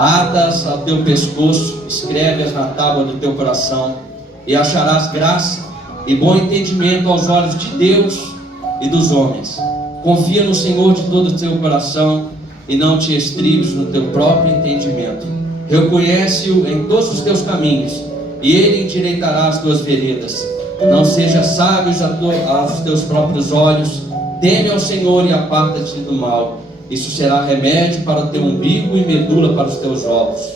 Ata-as ao teu pescoço, escreve-as na tábua do teu coração, e acharás graça e bom entendimento aos olhos de Deus e dos homens. Confia no Senhor de todo o teu coração e não te estribes no teu próprio entendimento. Reconhece-o em todos os teus caminhos e Ele endireitará as tuas veredas. Não sejas sábio aos teus próprios olhos. Teme ao Senhor e aparta-te do mal. Isso será remédio para o teu umbigo e medula para os teus ovos.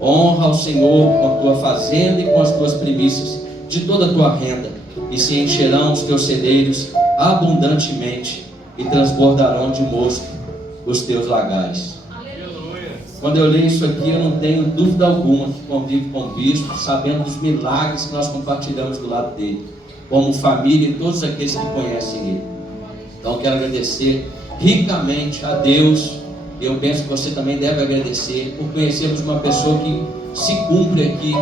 Honra ao Senhor com a tua fazenda e com as tuas primícias de toda a tua renda, e se encherão os teus celeiros abundantemente, e transbordarão de mosto os teus lagares. Aleluia. Quando eu leio isso aqui, eu não tenho dúvida alguma que convivo com o bispo, sabendo dos milagres que nós compartilhamos do lado dele, como família e todos aqueles que conhecem ele. Então eu quero agradecer ricamente a Deus. Eu penso que você também deve agradecer por conhecermos uma pessoa que se cumpre aqui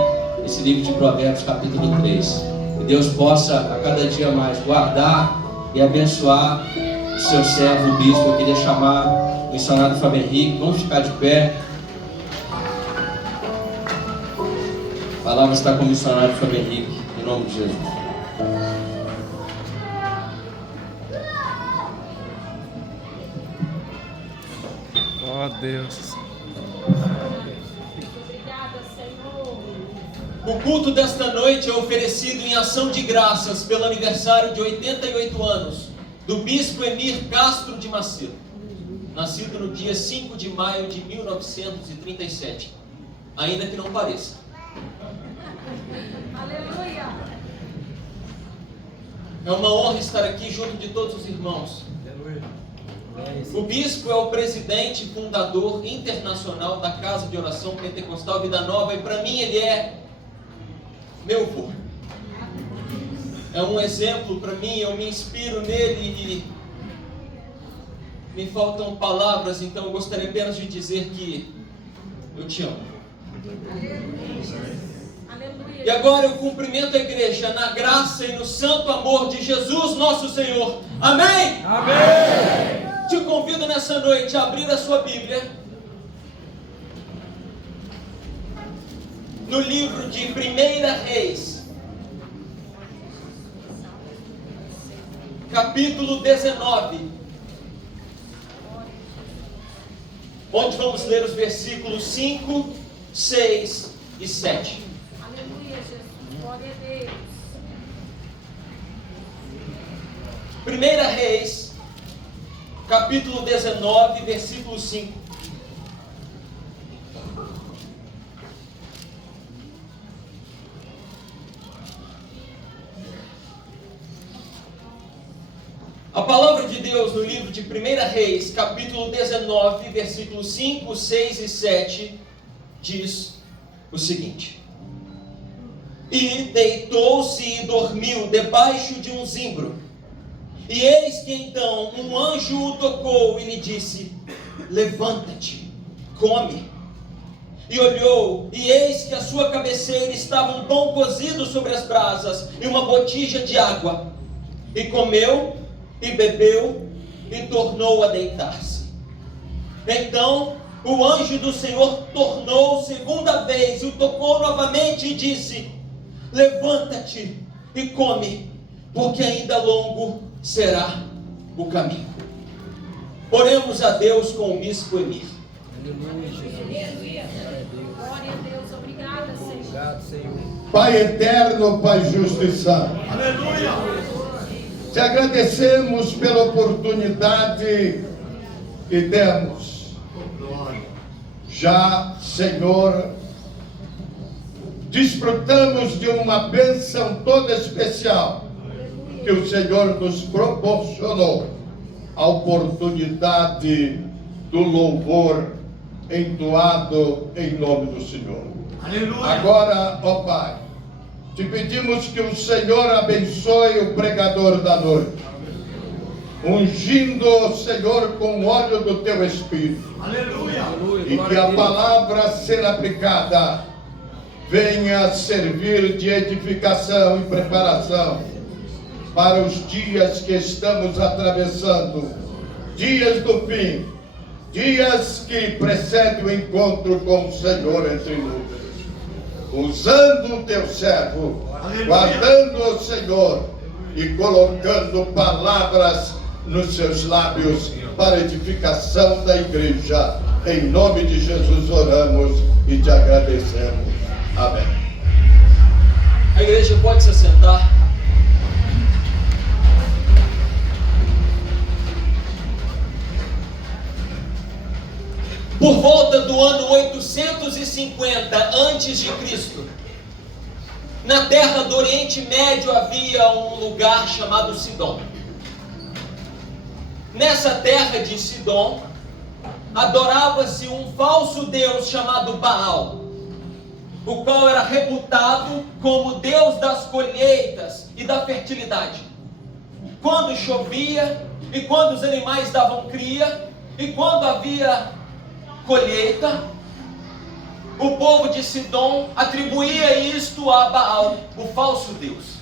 nesse livro de Provérbios capítulo 3. Que Deus possa a cada dia mais guardar e abençoar o seu servo, o bispo. Eu queria chamar o missionário Fábio Henrique. Vamos ficar de pé. A palavra está com o missionário Fábio Henrique, em nome de Jesus. Oh Deus. Obrigada, Senhor. O culto desta noite é oferecido em ação de graças pelo aniversário de 88 anos do bispo Emir Castro de Macedo, nascido no dia 5 de maio de 1937, ainda que não pareça. Aleluia. É uma honra estar aqui junto de todos os irmãos. O bispo é o presidente e fundador internacional da Casa de Oração Pentecostal Vida Nova, e para mim ele é meu avô. É um exemplo para mim, eu me inspiro nele e me faltam palavras, então eu gostaria apenas de dizer que eu te amo. Aleluia. E agora eu cumprimento a igreja na graça e no santo amor de Jesus nosso Senhor. Amém? Amém. Te convido nessa noite a abrir a sua Bíblia no livro de 1 Reis, capítulo 19, onde vamos ler os versículos 5, 6 e 7. Aleluia, Jesus. Glória a Deus. 1 Reis, capítulo 19, versículo 5. A palavra de Deus no livro de 1 Reis, capítulo 19, versículos 5, 6 e 7, diz o seguinte: E deitou-se e dormiu debaixo de um zimbro. E eis que então um anjo o tocou e lhe disse: Levanta-te, come. E olhou, e eis que à sua cabeceira estava um pão cozido sobre as brasas e uma botija de água. E comeu, e bebeu, e tornou a deitar-se. Então o anjo do Senhor tornou segunda vez, e o tocou novamente e disse: Levanta-te e come, porque ainda longo será o caminho. Oremos a Deus com o bispo Emir. Aleluia. Glória a Deus. Obrigada, Senhor. Obrigado, Senhor. Pai eterno, Pai justo e santo, te agradecemos pela oportunidade que temos. Já, Senhor, desfrutamos de uma bênção toda especial que o Senhor nos proporcionou, a oportunidade do louvor entoado em nome do Senhor. Aleluia. Agora, ó Pai, te pedimos que o Senhor abençoe o pregador da noite, ungindo, Senhor, com o óleo do teu Espírito. Aleluia. E que a palavra ser aplicada venha servir de edificação e preparação para os dias que estamos atravessando, dias do fim, dias que precedem o encontro com o Senhor entre nuvens, usando o teu servo, guardando o Senhor e colocando palavras nos seus lábios para edificação da igreja. Em nome de Jesus oramos e te agradecemos. Amém. A igreja pode se assentar. Por volta do ano 850 a.C., na terra do Oriente Médio havia um lugar chamado Sidom. Nessa terra de Sidom, adorava-se um falso deus chamado Baal, o qual era reputado como deus das colheitas e da fertilidade. Quando chovia e quando os animais davam cria e quando havia colheita, o povo de Sidom atribuía isto a Baal, o falso deus.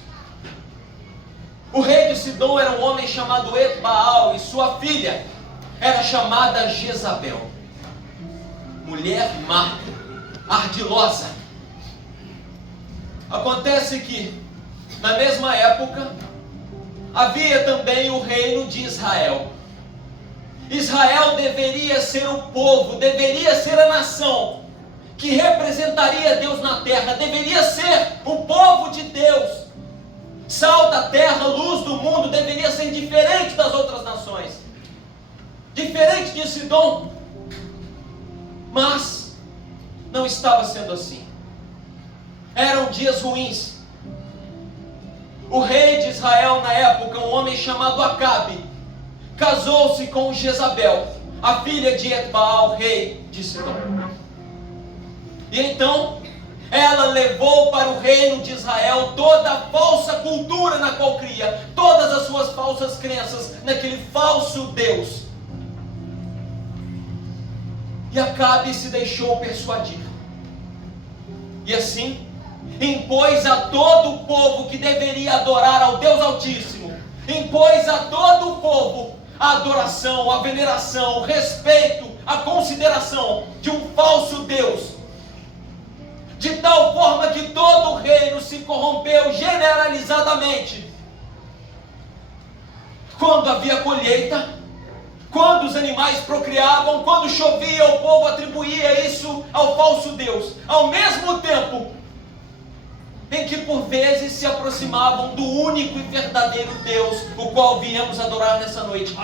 O rei de Sidom era um homem chamado Etbaal e sua filha era chamada Jezabel, mulher má, ardilosa. Acontece que, na mesma época, havia também o reino de Israel. Israel deveria ser o povo, deveria ser a nação que representaria Deus na terra, deveria ser o povo de Deus. Sal da terra, luz do mundo, deveria ser diferente das outras nações, diferente de Sidom. Mas não estava sendo assim. Eram dias ruins. O rei de Israel na época, um homem chamado Acabe, casou-se com Jezabel, a filha de Etbaal, rei de Sidom. E então ela levou para o reino de Israel toda a falsa cultura na qual cria, todas as suas falsas crenças naquele falso Deus. E Acabe se deixou persuadir. E assim impôs a todo o povo que deveria adorar ao Deus Altíssimo, impôs a todo o povo a adoração, a veneração, o respeito, a consideração de um falso Deus, de tal forma que todo o reino se corrompeu generalizadamente. Quando havia colheita, quando os animais procriavam, quando chovia, o povo atribuía isso ao falso Deus, ao mesmo tempo em que por vezes se aproximavam do único e verdadeiro Deus, o qual viemos adorar nessa noite.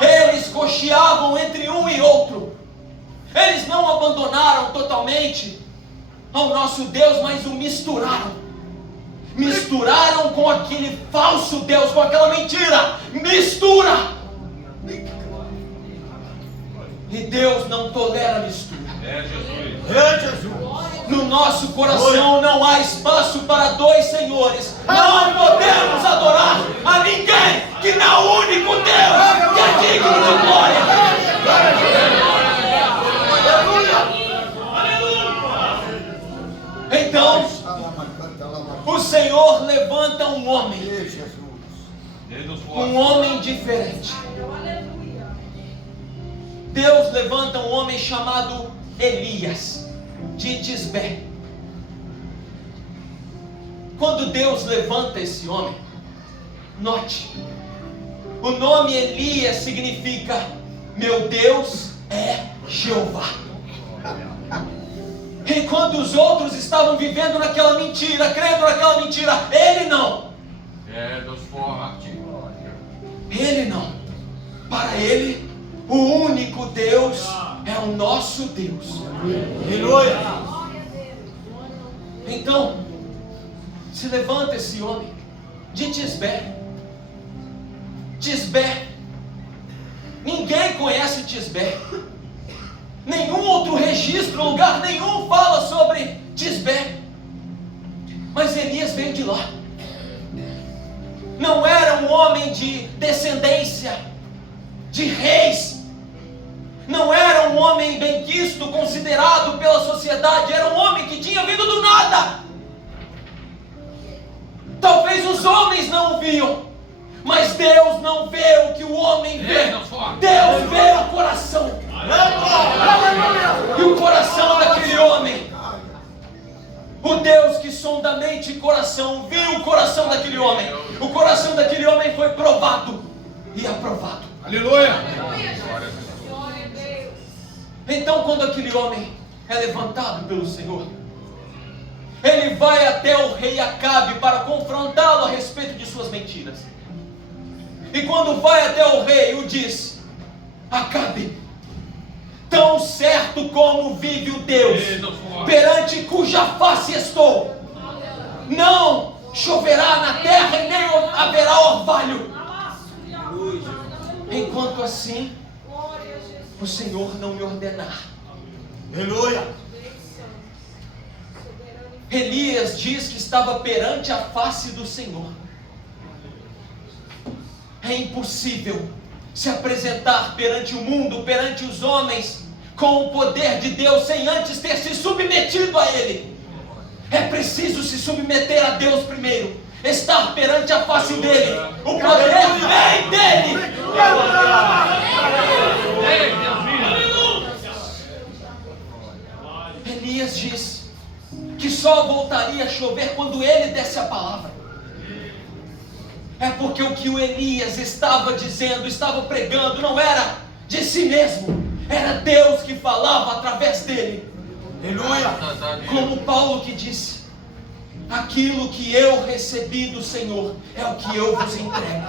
Eles cocheavam entre um e outro. Eles não abandonaram totalmente ao nosso Deus, mas o misturaram. Misturaram com aquele falso Deus, com aquela mentira. Mistura! E Deus não tolera mistura. No nosso coração não há espaço para dois senhores. Não podemos adorar a ninguém que não é o único Deus que é digno de glória. Então, o Senhor levanta um homem diferente. Deus levanta um homem chamado Elias, de Tisbé. Quando Deus levanta esse homem, note, o nome Elias significa: meu Deus é Jeová. E quando os outros estavam vivendo naquela mentira, crendo naquela mentira, ele não. Ele não. Para ele, o único Deus é o nosso Deus. Aleluia. Então, se levanta esse homem de Tisbé. Tisbé. Ninguém conhece Tisbé. Nenhum outro registro, lugar nenhum fala sobre Tisbé. Mas Elias veio de lá. Não era um homem de descendência de reis. Não era um homem benquisto, considerado pela sociedade. Era um homem que tinha vindo do nada. Talvez os homens não o viam, Mas Deus não vê o que o homem vê. Deus vê o coração. E o coração daquele homem, o Deus que sonda mente e coração, viu o coração daquele homem. O coração daquele homem foi provado e aprovado. Aleluia. Glória a Deus. Então, quando aquele homem é levantado pelo Senhor, ele vai até o rei Acabe para confrontá-lo a respeito de suas mentiras. E quando vai até o rei, o diz: Acabe, tão certo como vive o Deus perante cuja face estou, não choverá na terra e nem haverá orvalho, enquanto assim Glória a Jesus. o Senhor não me ordenar. Aleluia. Elias diz que estava perante a face do Senhor. É impossível se apresentar perante o mundo, perante os homens, com o poder de Deus, sem antes ter se submetido a Ele. É preciso se submeter a Deus primeiro, estar perante a face dEle. O poder vem dEle. Elias diz que só voltaria a chover quando ele desse a palavra. É porque o que o Elias estava dizendo, estava pregando, não era de si mesmo, era Deus que falava através dele. Aleluia. Como Paulo que disse: aquilo que eu recebi do Senhor é o que eu vos entrego.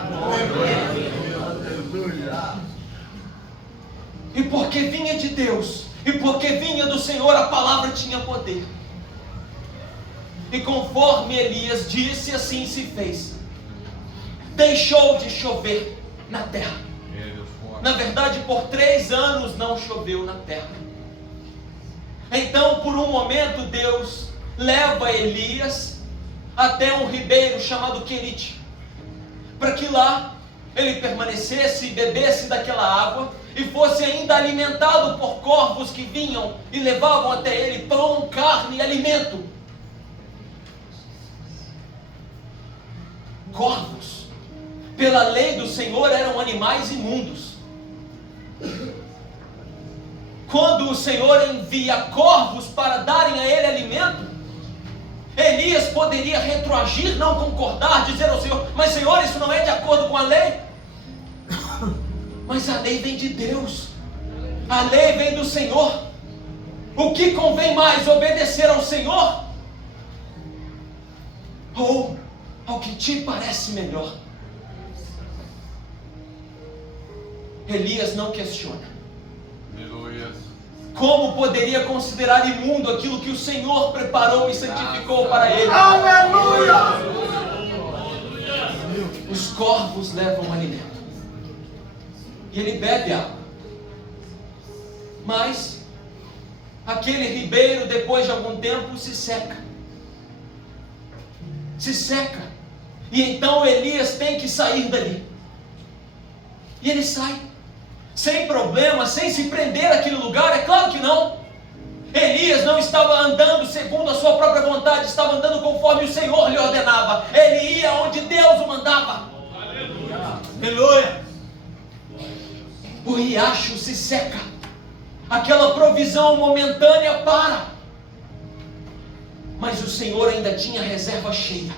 E porque vinha de Deus, e porque vinha do Senhor, a palavra tinha poder. E conforme Elias disse, assim se fez. Deixou de chover na terra. Na verdade, por 3 anos não choveu na terra. Então, por um momento, Deus leva Elias até um ribeiro chamado Querite, para que lá ele permanecesse e bebesse daquela água, e fosse ainda alimentado por corvos que vinham e levavam até ele pão, carne e alimento. Corvos, pela lei do Senhor, eram animais imundos. Quando o Senhor envia corvos para darem a ele alimento, Elias poderia retroagir, não concordar, dizer ao Senhor: mas Senhor, isso não é de acordo com a lei. Mas a lei vem de Deus, a lei vem do Senhor. O que convém mais, obedecer ao Senhor ou ao que te parece melhor? Elias não questiona. Como poderia considerar imundo aquilo que o Senhor preparou e santificou para ele? Aleluia. Os corvos levam alimento e ele bebe água, mas aquele ribeiro, depois de algum tempo, se seca, e então Elias tem que sair dali, e ele sai, sem problema, sem se prender àquele lugar. É claro que não. Elias não estava andando segundo a sua própria vontade, estava andando conforme o Senhor lhe ordenava. Ele ia onde Deus o mandava. Aleluia. O riacho se seca, aquela provisão momentânea para, mas o Senhor ainda tinha reserva cheia.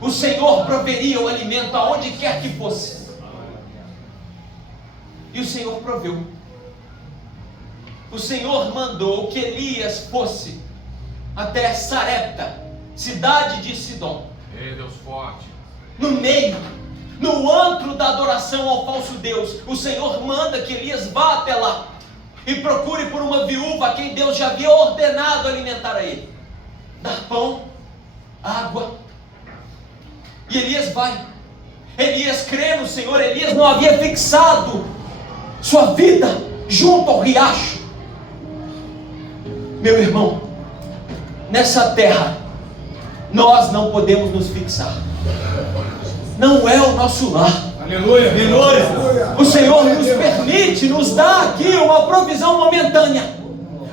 O Senhor proveria o alimento aonde quer que fosse. E o Senhor proveu. O Senhor mandou que Elias fosse até Sarepta, cidade de Sidom. Deus forte. No meio, no antro da adoração ao falso Deus, o Senhor manda que Elias vá até lá e procure por uma viúva a quem Deus já havia ordenado alimentar a ele, dar pão, água. E Elias vai. Elias crê no Senhor. Elias não havia fixado sua vida junto ao riacho. Meu irmão, nessa terra nós não podemos nos fixar. Não é o nosso lar. Aleluia. Aleluia. O Senhor nos permite, nos dá aqui uma provisão momentânea,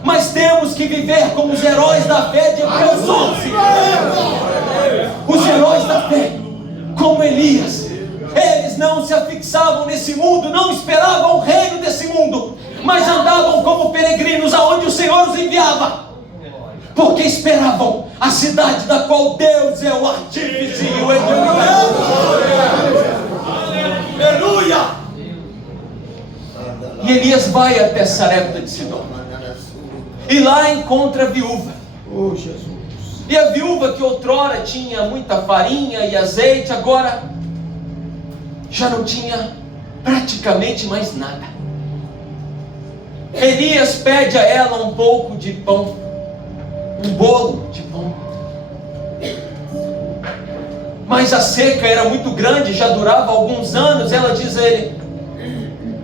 mas temos que viver como os heróis da fé de Hebreus 11. Os heróis da fé, como Elias, Eles não se afixavam nesse mundo, não esperavam o reino desse mundo, mas andavam como peregrinos aonde o Senhor os enviava, porque esperavam a cidade da qual Deus é o artífice e o edificador. Aleluia! E Elias vai até Sarepta de Sidom, e lá encontra a viúva. Oh, Jesus. E a viúva que outrora tinha muita farinha e azeite, agora já não tinha praticamente mais nada. Elias pede a ela um pouco de pão, um bolo de pão. Mas a seca era muito grande, já durava alguns anos. Ela diz a ele: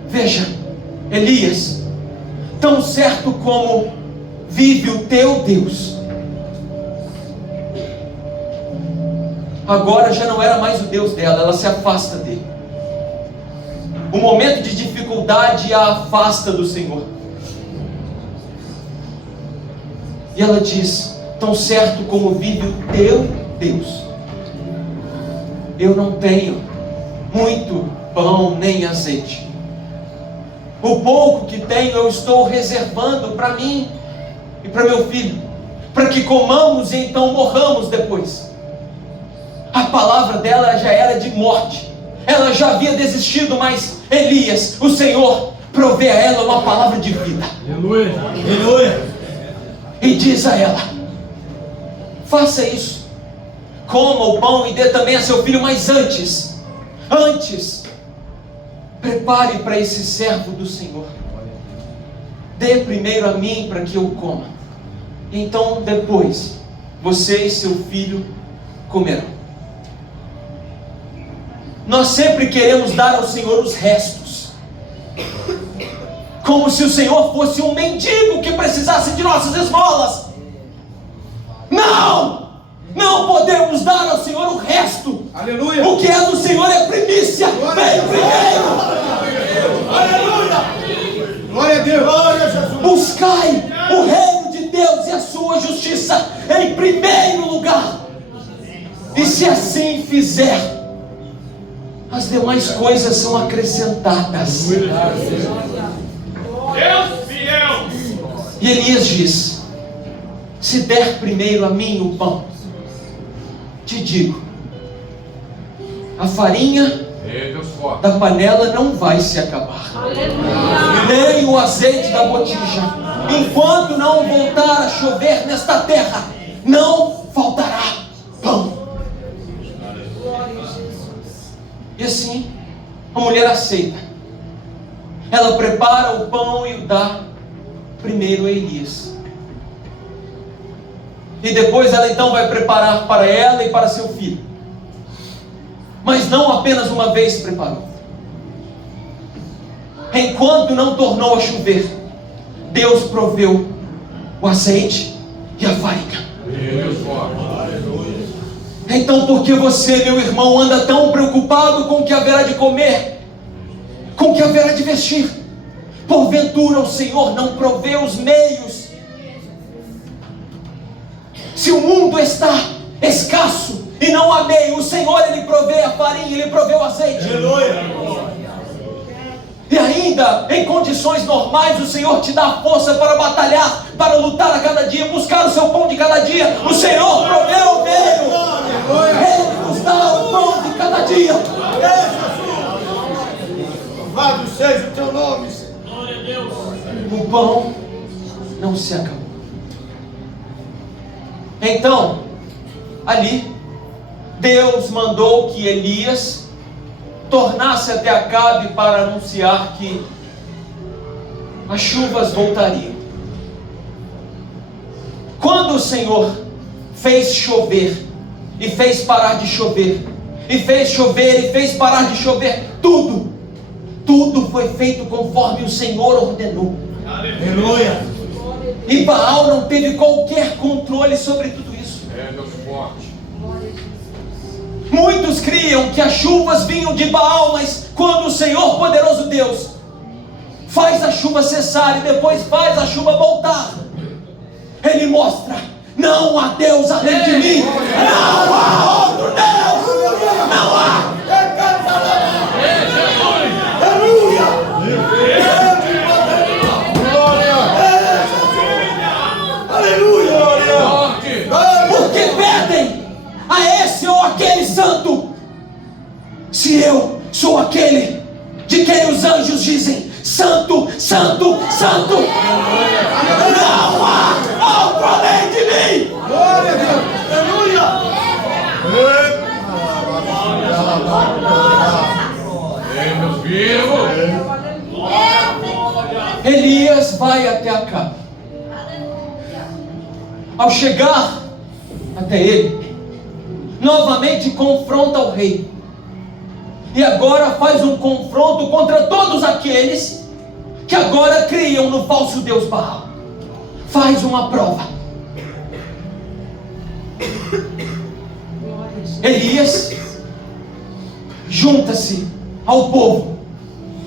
veja, Elias, tão certo como vive o teu Deus, agora já não era mais o Deus dela, ela se afasta dele. O momento de dificuldade a afasta do Senhor. E ela diz: tão certo como vive o teu Deus, eu não tenho muito pão nem azeite. O pouco que tenho eu estou reservando para mim e para meu filho, para que comamos e então morramos depois. A palavra dela já era de morte, ela já havia desistido, mas Elias, o Senhor, provê a ela uma palavra de vida. Aleluia. Aleluia. E diz a ela: faça isso, coma o pão e dê também a seu filho, mas antes, prepare para esse servo do Senhor, dê primeiro a mim para que eu coma, então depois você e seu filho comerão. Nós sempre queremos dar ao Senhor os restos, como se o Senhor fosse um mendigo que precisasse de nossas esmolas. Não podemos dar ao Senhor o resto. Aleluia. O que é do Senhor é primícia. Vem primeiro. Aleluia. Glória a Deus. Glória a Jesus. Buscai o reino de Deus e a sua justiça em primeiro lugar, e se assim fizer, as demais coisas são acrescentadas. Deus fiel. E Elias diz: se der primeiro a mim o pão, te digo, a farinha da panela não vai se acabar, nem o azeite da botija, enquanto não voltar a chover nesta terra, não faltará pão. E assim a mulher aceita. Ela prepara o pão e o dá primeiro a Elias, e depois ela então vai preparar para ela e para seu filho. Mas não apenas uma vez preparou. Enquanto não tornou a chover, Deus proveu o azeite e a farinha. Então por que você, meu irmão, anda tão preocupado com o que haverá de comer, com o que haverá de vestir? Porventura o Senhor não provê os meios? Se o mundo está escasso e não há meio, o Senhor, Ele provê a farinha, Ele provê o azeite. E ainda em condições normais o Senhor te dá força para batalhar, para lutar a cada dia, buscar o seu pão de cada dia. O Senhor provê o meio, Ele nos dá o pão de cada dia. Louvado seja o teu nome. O pão não se acabou. Então, ali, Deus mandou que Elias tornasse até Acabe para anunciar que as chuvas voltariam. Quando o Senhor fez chover, e fez parar de chover, e fez chover, e fez parar de chover, tudo foi feito conforme o Senhor ordenou. Aleluia. E Baal não teve qualquer controle sobre tudo isso. Muitos criam que as chuvas vinham de Baal, mas quando o Senhor poderoso Deus faz a chuva cessar e depois faz a chuva voltar, Ele mostra: não há Deus além de mim, não há outro Deus, não há. se eu sou aquele de quem os anjos dizem: Santo, Santo, Santo, não há outro além de mim. Glória a Deus. Elias vai até Acabe. Ao chegar até ele, novamente confronta o rei. E agora faz um confronto contra todos aqueles que agora criam no falso Deus Baal. Faz uma prova. Elias junta-se ao povo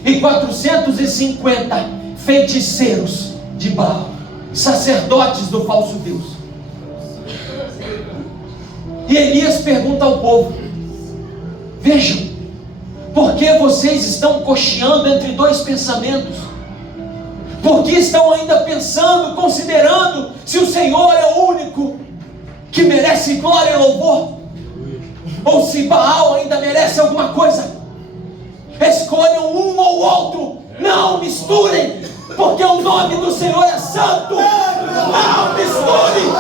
e 450 feiticeiros de Baal, sacerdotes do falso Deus. E Elias pergunta ao povo: vejam, por que vocês estão cocheando entre dois pensamentos? Por que estão ainda pensando, considerando se o Senhor é o único que merece glória e louvor? Ou se Baal ainda merece alguma coisa? Escolham um ou outro, não misturem, porque o nome do Senhor é santo. Não misturem.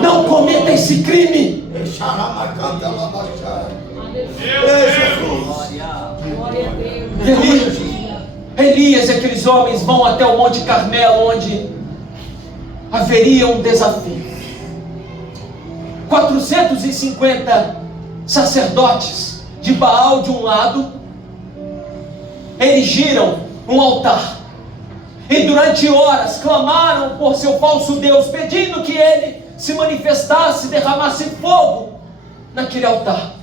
Não cometa esse crime. Elias e aqueles homens vão até o Monte Carmelo, onde haveria um desafio. 450 sacerdotes de Baal de um lado erigiram um altar e durante horas clamaram por seu falso Deus, pedindo que ele se manifestasse, derramasse fogo naquele altar.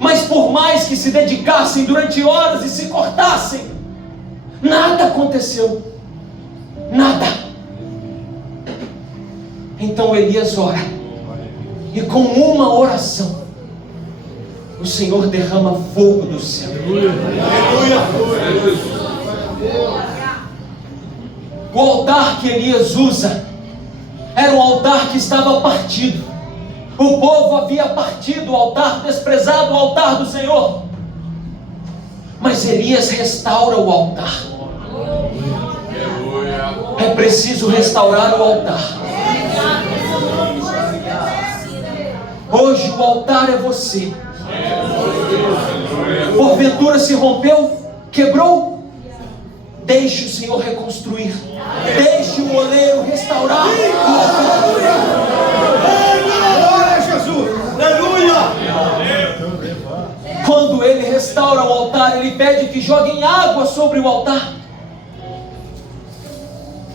Mas por mais que se dedicassem durante horas e se cortassem, nada aconteceu. Nada. Então Elias ora, e com uma oração o Senhor derrama fogo do céu. O altar que Elias usa era um altar que estava partido. O povo havia partido o altar, desprezado o altar do Senhor. Mas Elias restaura o altar. É preciso restaurar o altar. Hoje o altar é você. Porventura se rompeu, quebrou? Deixe o Senhor reconstruir. Deixe o oleiro restaurar. Glória a Jesus. Aleluia. Quando ele restaura o altar, ele pede que joguem água sobre o altar.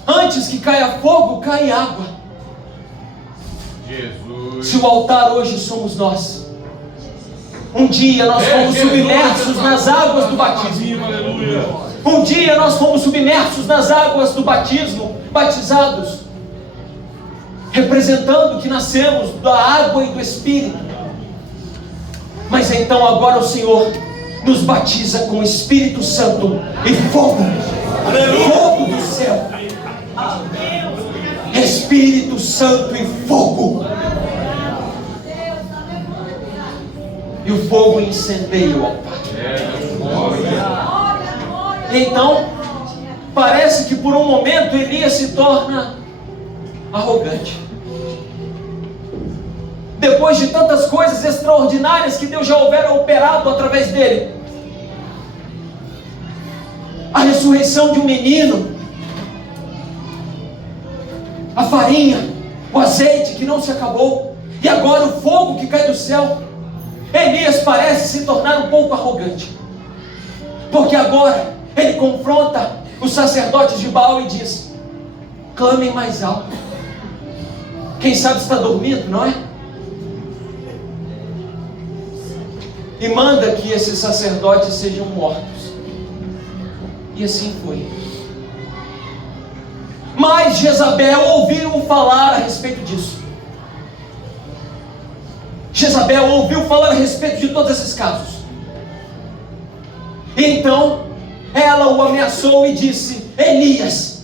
Antes que caia fogo, cai água. Jesus. Se o altar hoje somos nós, um dia nós fomos submersos nas águas do batismo. Um dia nós fomos submersos nas águas do batismo, batizados, representando que nascemos da água e do Espírito. Mas então agora o Senhor nos batiza com o Espírito Santo e fogo. Fogo do céu. Espírito Santo e fogo. E o fogo incendeia o altar. Então, parece que por um momento Elias se torna arrogante. Depois de tantas coisas extraordinárias que Deus já houvera operado através dele, a ressurreição de um menino, a farinha, o azeite que não se acabou, e agora o fogo que cai do céu, Elias parece se tornar um pouco arrogante, porque agora ele confronta os sacerdotes de Baal e diz: clamem mais alto. Quem sabe está dormindo, não é? E manda que esses sacerdotes sejam mortos. E assim foi. Mas Jezabel ouviu falar a respeito disso. Jezabel ouviu falar a respeito de todos esses casos. E então ela o ameaçou e disse: Elias,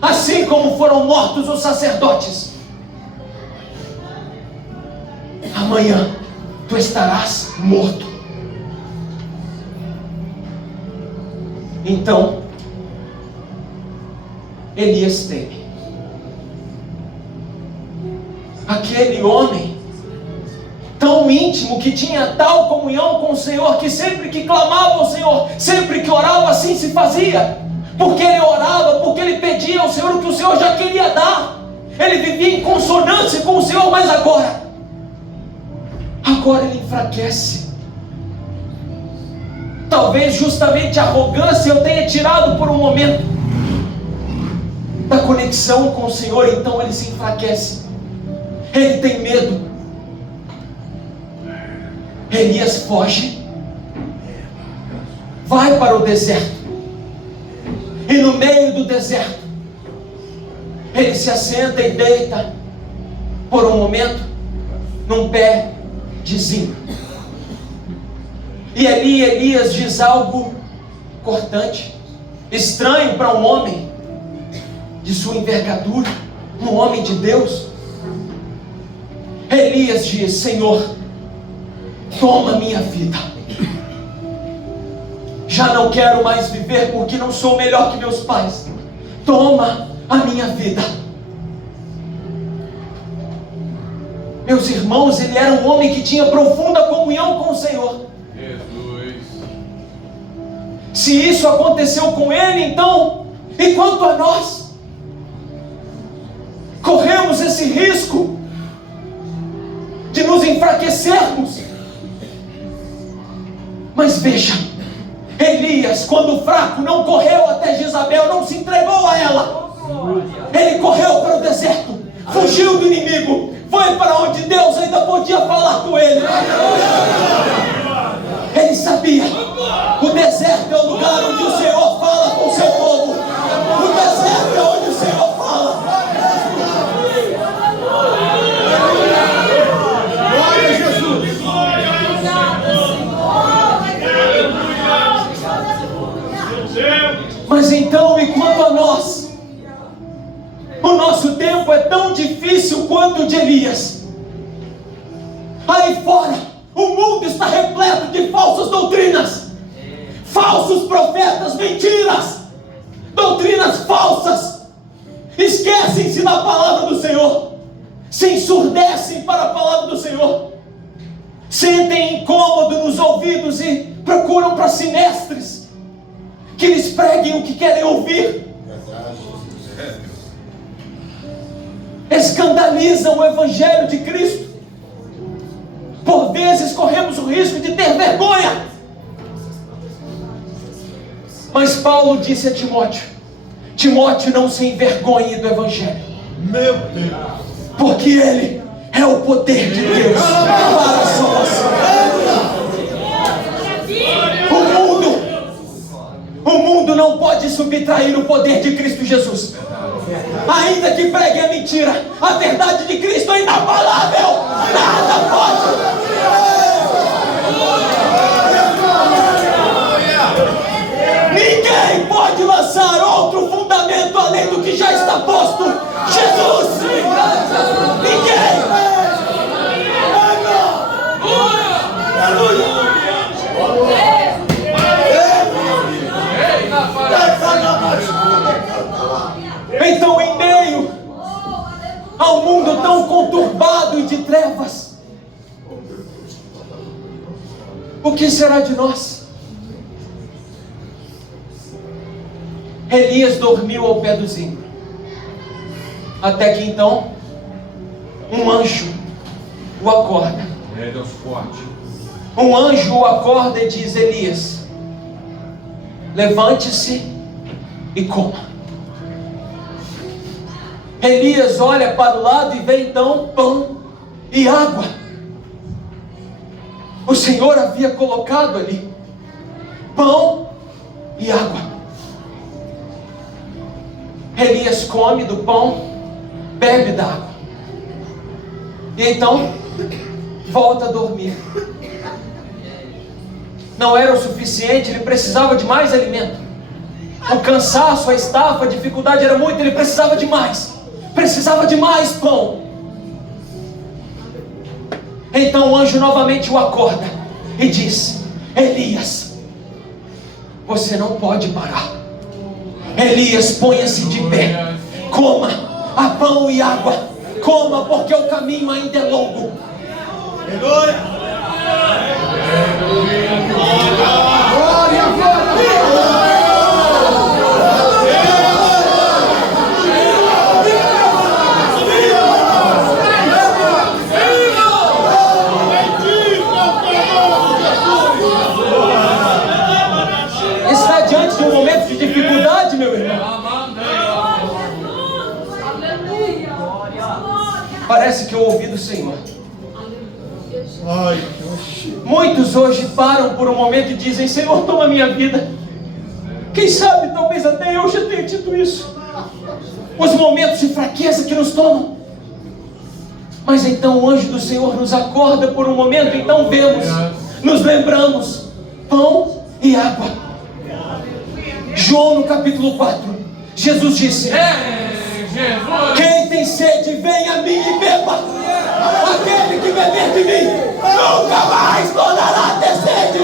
assim como foram mortos os sacerdotes, amanhã tu estarás morto. Então Elias teme. Aquele homem tão íntimo, que tinha tal comunhão com o Senhor, que sempre que clamava ao Senhor, sempre que orava, assim se fazia, porque ele orava, porque ele pedia ao Senhor o que o Senhor já queria dar. Ele vivia em consonância com o Senhor, mas agora ele enfraquece. Talvez justamente a arrogância eu tenha tirado por um momento da conexão com o Senhor, então ele se enfraquece. Ele tem medo. Elias foge, vai para o deserto, e no meio do deserto ele se assenta e deita por um momento num pé de zimbro. E ali Elias diz algo cortante, estranho para um homem de sua envergadura, um homem de Deus. Elias diz: Senhor, toma minha vida. Já não quero mais viver porque não sou melhor que meus pais. Toma a minha vida. Meus irmãos, ele era um homem que tinha profunda comunhão com o Senhor. Jesus. Se isso aconteceu com ele, então, e quanto a nós? Corremos esse risco de nos enfraquecermos. Mas veja, Elias, quando fraco, não correu até Jezabel, não se entregou a ela. Ele correu para o deserto, fugiu do inimigo, foi para onde Deus ainda podia falar com ele. Ele sabia, o deserto é o lugar onde o Senhor fala com o seu povo. O deserto é onde o Senhor fala. Glória a Jesus. Mas então, enquanto a nós, o nosso tempo é tão difícil quanto o de Elias. Aí fora, o mundo está repleto de falsas doutrinas, falsos profetas, mentiras, doutrinas falsas. Esquecem-se da palavra do Senhor, se ensurdecem para a palavra do Senhor, sentem incômodo nos ouvidos e procuram para si mestres que lhes preguem o que querem ouvir. Escandalizam o Evangelho de Cristo. Por vezes corremos o risco de ter vergonha. Mas Paulo disse a Timóteo: Timóteo, não se envergonhe do Evangelho, Meu Deus. porque ele é o poder de Deus para a salvação. O mundo não pode subtrair o poder de Cristo Jesus. Ainda que pregue a mentira, a verdade de Cristo é inabalável. Nada pode. Ninguém pode lançar outro fundamento além do que já está posto. Jesus. Ninguém. Então, em meio ao mundo tão conturbado e de trevas, o que será de nós? Elias dormiu ao pé do zimbro, até que então um anjo o acorda. Deus forte. Um anjo o acorda e diz: Elias, levante-se e coma. Elias olha para o lado e vê então pão e água. O Senhor havia colocado ali pão e água. Elias come do pão, bebe da água, e então volta a dormir. Não era o suficiente, ele precisava de mais alimento. O cansaço, a estafa, a dificuldade era muito, ele precisava de mais. Precisava de mais pão. Então o anjo novamente o acorda e diz: Elias, você não pode parar. Elias, ponha-se de pé, coma, há pão e água, coma, porque o caminho ainda é longo. Está diante de um momento de dificuldade, meu irmão. Parece que eu ouvi do Senhor. Muitos hoje param por um momento e dizem: Senhor, toma minha vida. Quem sabe, talvez até eu já tenha dito isso. Os momentos de fraqueza que nos tomam. Mas então o anjo do Senhor nos acorda por um momento. Então vemos, nos lembramos, pão e água. João no capítulo 4, Jesus disse: quem tem sede, vem a mim e beba. Aquele que beber de mim nunca mais tornará a ter sede.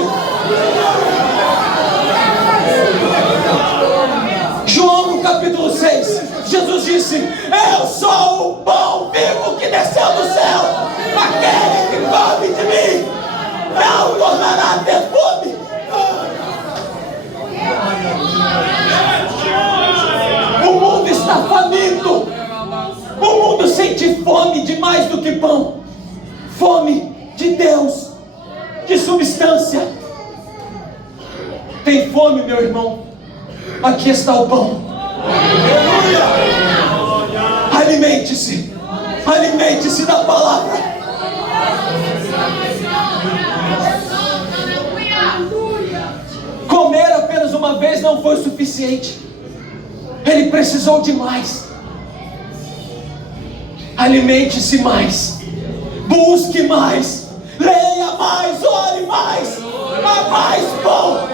João no capítulo 6, Jesus disse: eu sou o pão vivo que desceu do céu. Aquele que come de mim não tornará a ter fome. O mundo está faminto. O mundo sente fome de mais do que pão. Fome de Deus, de substância. Tem fome, meu irmão? Aqui está o pão. Alimente-se. Alimente-se da palavra. Comer apenas uma vez não foi suficiente. Ele precisou de mais. Alimente-se mais. Busque mais. Leia mais. Ore mais. Há mais pão.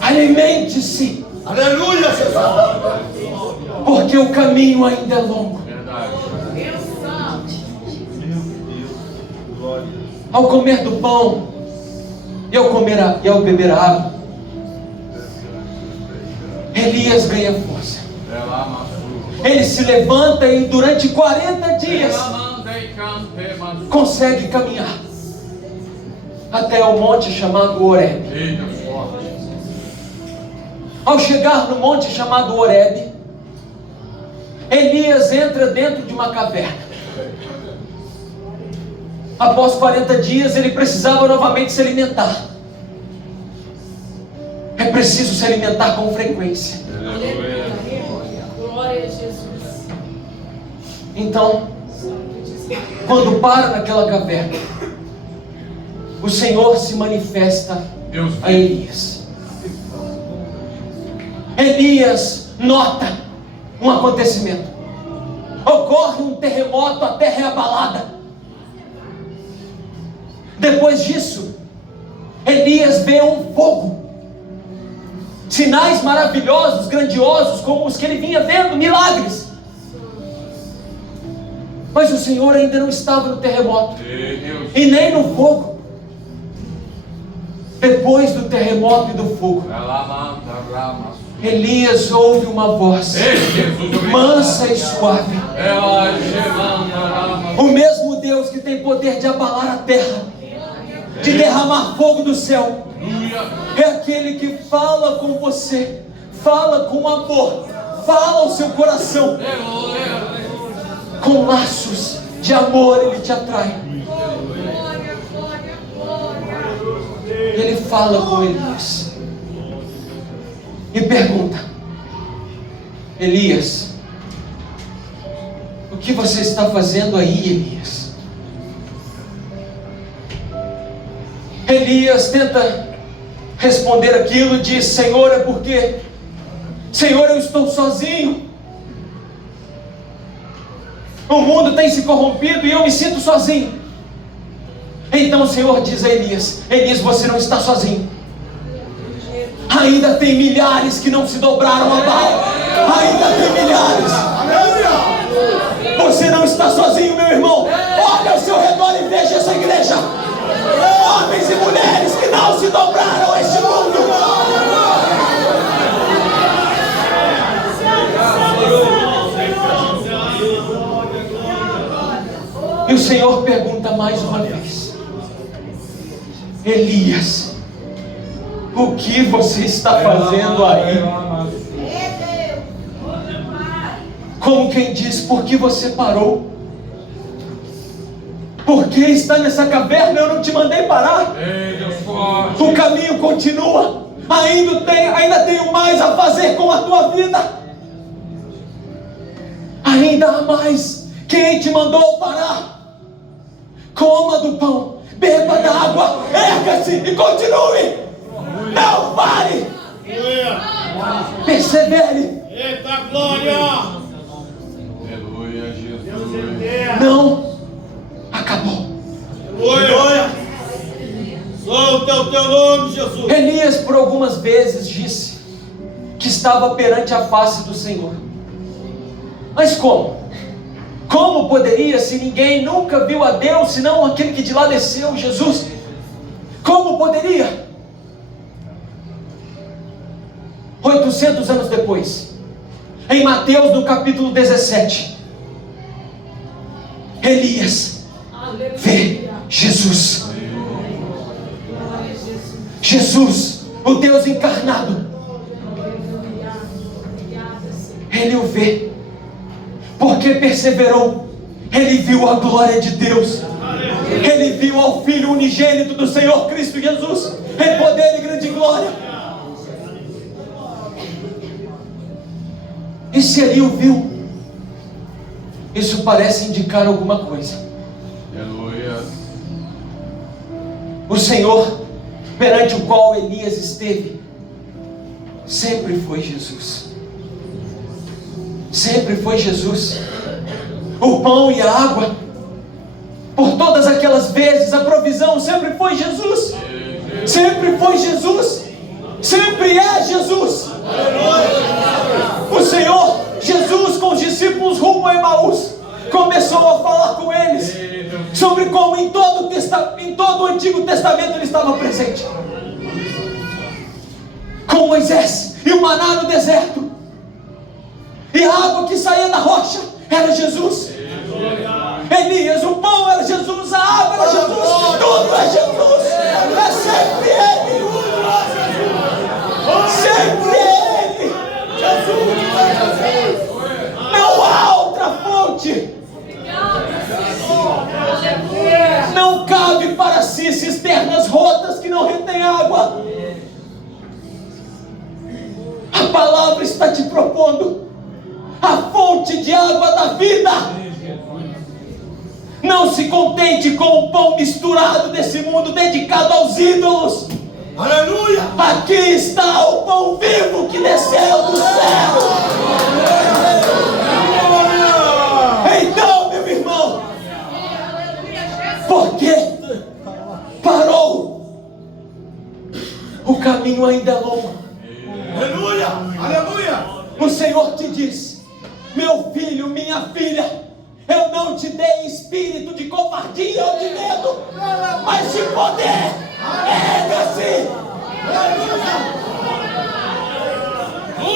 Alimente-se. Aleluia, Jesus. Porque o caminho ainda é longo. Ao comer do pão e ao beber a água, Elias ganha força. Ele se levanta e durante 40 dias consegue caminhar até o monte chamado Horebe. Ao chegar no monte chamado Horebe, Elias entra dentro de uma caverna. Após 40 dias ele precisava novamente se alimentar. É preciso se alimentar com frequência. Glória a Jesus. Então, quando para naquela caverna, o Senhor se manifesta a Elias. Elias nota um acontecimento. Ocorre um terremoto, a terra é abalada. Depois disso, Elias vê um fogo. Sinais maravilhosos, grandiosos, como os que ele vinha vendo, milagres. Mas o Senhor ainda não estava no terremoto e nem no fogo. Depois do terremoto e do fogo, Elias ouve uma voz mansa e suave. O mesmo Deus que tem poder de abalar a terra, de derramar fogo do céu, é aquele que fala com você, fala com amor, fala ao seu coração. Com laços de amor ele te atrai. Ele fala com Elias e pergunta: Elias, o que você está fazendo aí, Elias? Elias tenta responder aquilo, diz: Senhor, é porque, Senhor, eu estou sozinho. O mundo tem se corrompido e eu me sinto sozinho. Então o Senhor diz a Elias: Elias, você não está sozinho. Ainda tem milhares que não se dobraram a Baal. Ainda tem milhares. Você não está sozinho, meu irmão. Olha ao seu redor e veja essa igreja. Homens e mulheres que não se dobraram a este mundo. E o Senhor pergunta mais uma vez: Elias, o que você está fazendo aí? Como quem diz, por que você parou? Por que está nessa caverna? Eu não te mandei parar. O caminho continua. Ainda tenho mais a fazer com a tua vida. Ainda há mais. Quem te mandou parar? Coma do pão, beba da água, erga-se e continue. Não pare. Persevere. Eita glória! Aleluia, Jesus. Não acabou. Aleluia! Solta o teu nome, Jesus! Elias por algumas vezes disse que estava perante a face do Senhor. Mas como? Como poderia, se ninguém nunca viu a Deus, senão aquele que de lá desceu, Jesus? Como poderia? 800 anos depois, em Mateus no capítulo 17, Elias vê Jesus. Jesus, o Deus encarnado. Ele o vê. Porque perseverou. Ele viu a glória de Deus. Ele viu ao Filho unigênito do Senhor Cristo Jesus em poder e grande glória. E se ele o viu, isso parece indicar alguma coisa. Aleluia. O Senhor perante o qual Elias esteve sempre foi Jesus. Sempre foi Jesus. O pão e a água, por todas aquelas vezes, a provisão sempre foi Jesus. Sempre foi Jesus. Sempre é Jesus. O Senhor Jesus, com os discípulos rumo a Emaús, começou a falar com eles sobre como em todo o Antigo Testamento ele estava presente, com Moisés e o maná no deserto, e a água que saía da rocha era Jesus. Elias, o pão era Jesus, a água era Jesus, tudo é Jesus. É sempre Ele. Sempre Ele. Não há outra fonte. Não cabe para si cisternas rotas que não retêm água. A palavra está te propondo a fonte de água da vida. Não se contente com o pão misturado desse mundo dedicado aos ídolos. Aleluia! Aqui está o pão vivo que desceu do céu. Então, meu irmão, por que parou? O caminho ainda é longo. Aleluia! Aleluia! O Senhor te diz: meu filho, minha filha, eu não te dei espírito de covardia ou de medo, mas de poder. Erga-se!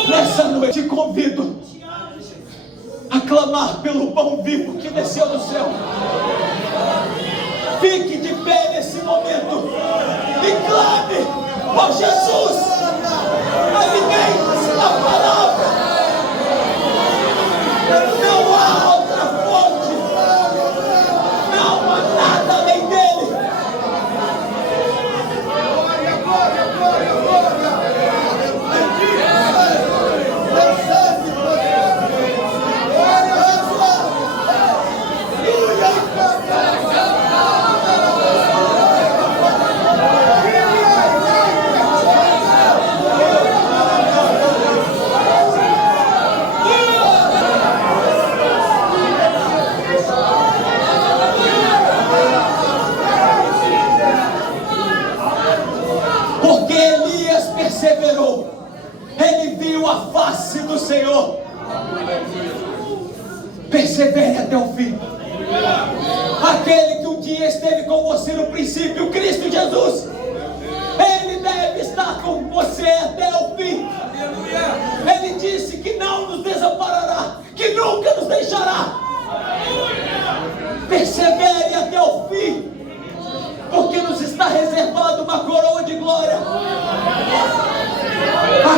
Nessa noite te convido a clamar pelo pão vivo que desceu do céu. Fique de pé nesse momento e clame por Jesus. Alimente a palavra. Não há outra fonte. Não há nada além dele. Glória, glória, glória, glória! Porque Elias perseverou, ele viu a face do Senhor. persevere até o fim. Aquele que um dia esteve com você no princípio, Cristo Jesus, Ele deve estar com você até o fim. Ele disse que não nos desamparará, que nunca nos deixará. Persevere até o fim, porque nos está reservado uma coroa de glória.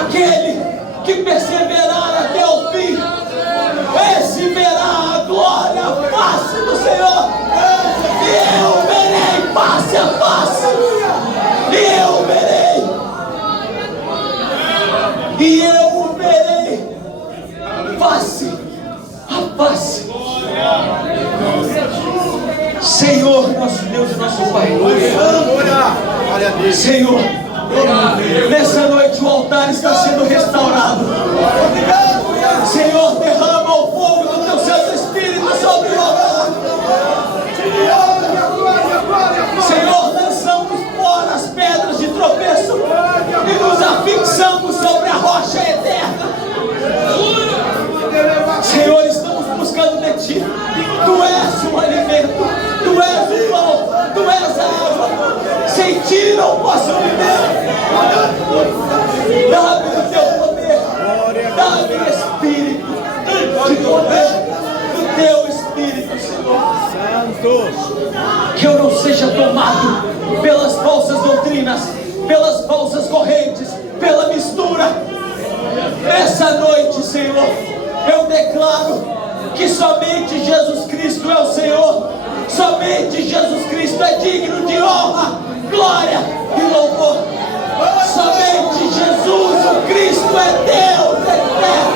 Aquele que perseverar até o fim, esse verá a glória, a face do Senhor. E eu verei face a face. E eu verei. E eu o verei face a face. Senhor, nosso Deus e nosso Pai. Senhor, nessa noite o altar está sendo restaurado. Senhor, derrama o fogo do teu Santo Espírito sobre o altar. Senhor, lançamos fora as pedras de tropeço e nos afixamos sobre a rocha eterna. Senhor, estamos buscando de Ti. Tu és o alimento, Tu és o pão, Tu és a água. Sem Ti não posso viver. Dá-me o Teu poder, dá-me Espírito de poder do Teu Espírito, Senhor. Que eu não seja tomado pelas falsas doutrinas, pelas falsas correntes, pela mistura. Nessa noite, Senhor, eu declaro que somente Jesus Cristo é o Senhor. Somente Jesus Cristo é digno de honra, glória e louvor. Somente Jesus, o Cristo, é Deus eterno.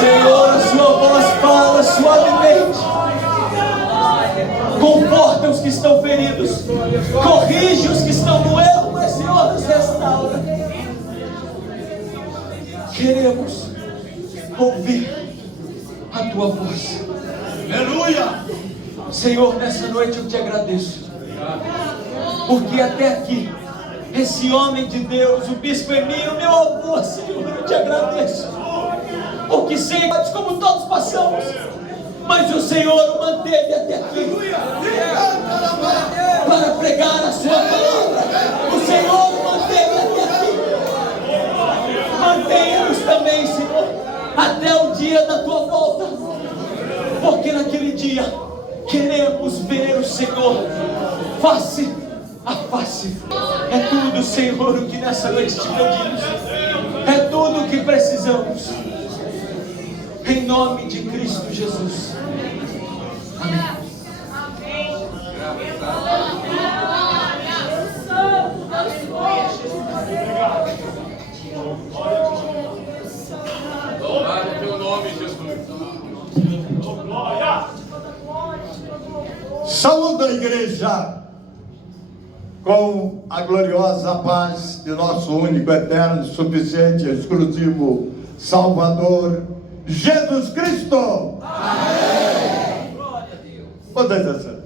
Senhor, a sua voz fala suavemente. Conforta os que estão feridos, corrige os que estão no erro, mas Senhor, nos restaura. Queremos ouvir a Tua voz. Aleluia! Senhor, nessa noite eu Te agradeço, porque até aqui, esse homem de Deus, o Bispo Emílio, meu avô, Senhor, eu Te agradeço, porque sei como todos passamos, mas o Senhor o manteve até aqui, para pregar a Sua palavra. O Senhor o manteve até aqui. Mantenha-nos também, Senhor, até o dia da Tua volta, porque naquele dia queremos ver o Senhor face a face. É tudo, Senhor, o que nessa noite Te pedimos. É tudo o que precisamos. Em nome de Cristo Jesus. Amém. Louvado é Teu nome, Jesus. Saúde a igreja com a gloriosa paz de nosso único, eterno, suficiente, exclusivo Salvador, Jesus Cristo. Amém. Glória a Deus. Podeis dizer.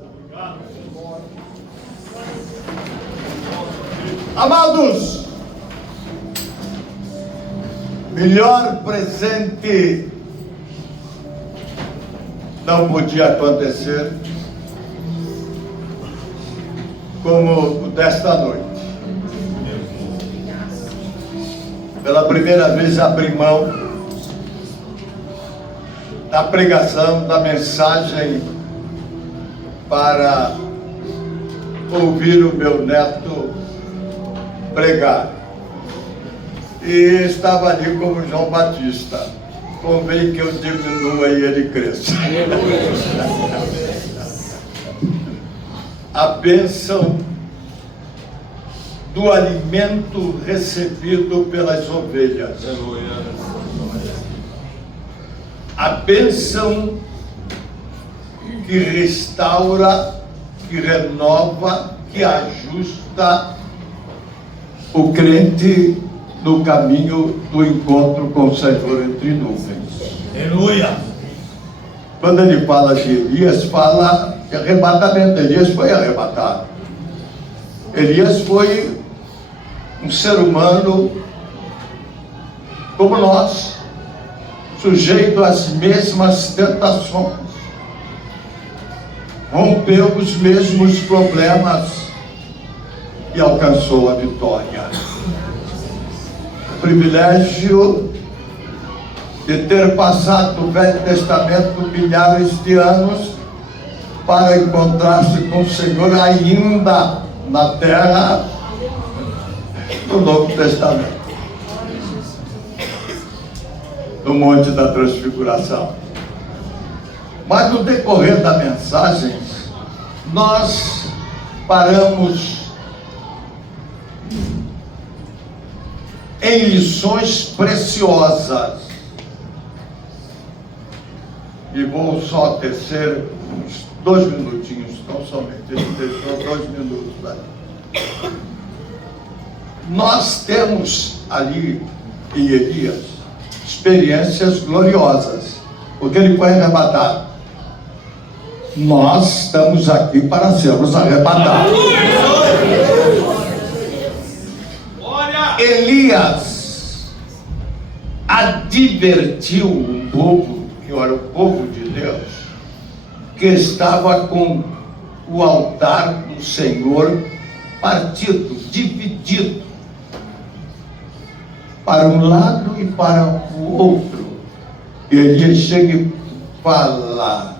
Amados, melhor presente não podia acontecer como o desta noite. Pela primeira vez abri mão da pregação, da mensagem, para ouvir o meu neto pregar. E estava ali como João Batista. Convém que eu diminua e ele cresça. A bênção do alimento recebido pelas ovelhas. A bênção que restaura, que renova, que ajusta o crente no caminho do encontro com o Senhor entre nuvens. Aleluia! Quando ele fala de Elias, fala de arrebatamento. Elias foi arrebatado. Elias foi um ser humano como nós, sujeito às mesmas tentações, rompeu os mesmos problemas e alcançou a vitória. O privilégio de ter passado no Velho Testamento milhares de anos para encontrar-se com o Senhor ainda na terra do Novo Testamento, no Monte da Transfiguração. Mas no decorrer da mensagem, nós paramos em lições preciosas. E vou só tecer uns 2 minutinhos, tão somente. Ele deixou 2 minutos ali. Nós temos ali em Elias experiências gloriosas, porque ele foi arrebatado. Nós estamos aqui para sermos arrebatados. Elias advertiu o povo, que era o povo de Deus, que estava com o altar do Senhor partido, dividido, para um lado e para o outro. E Elias chega e fala: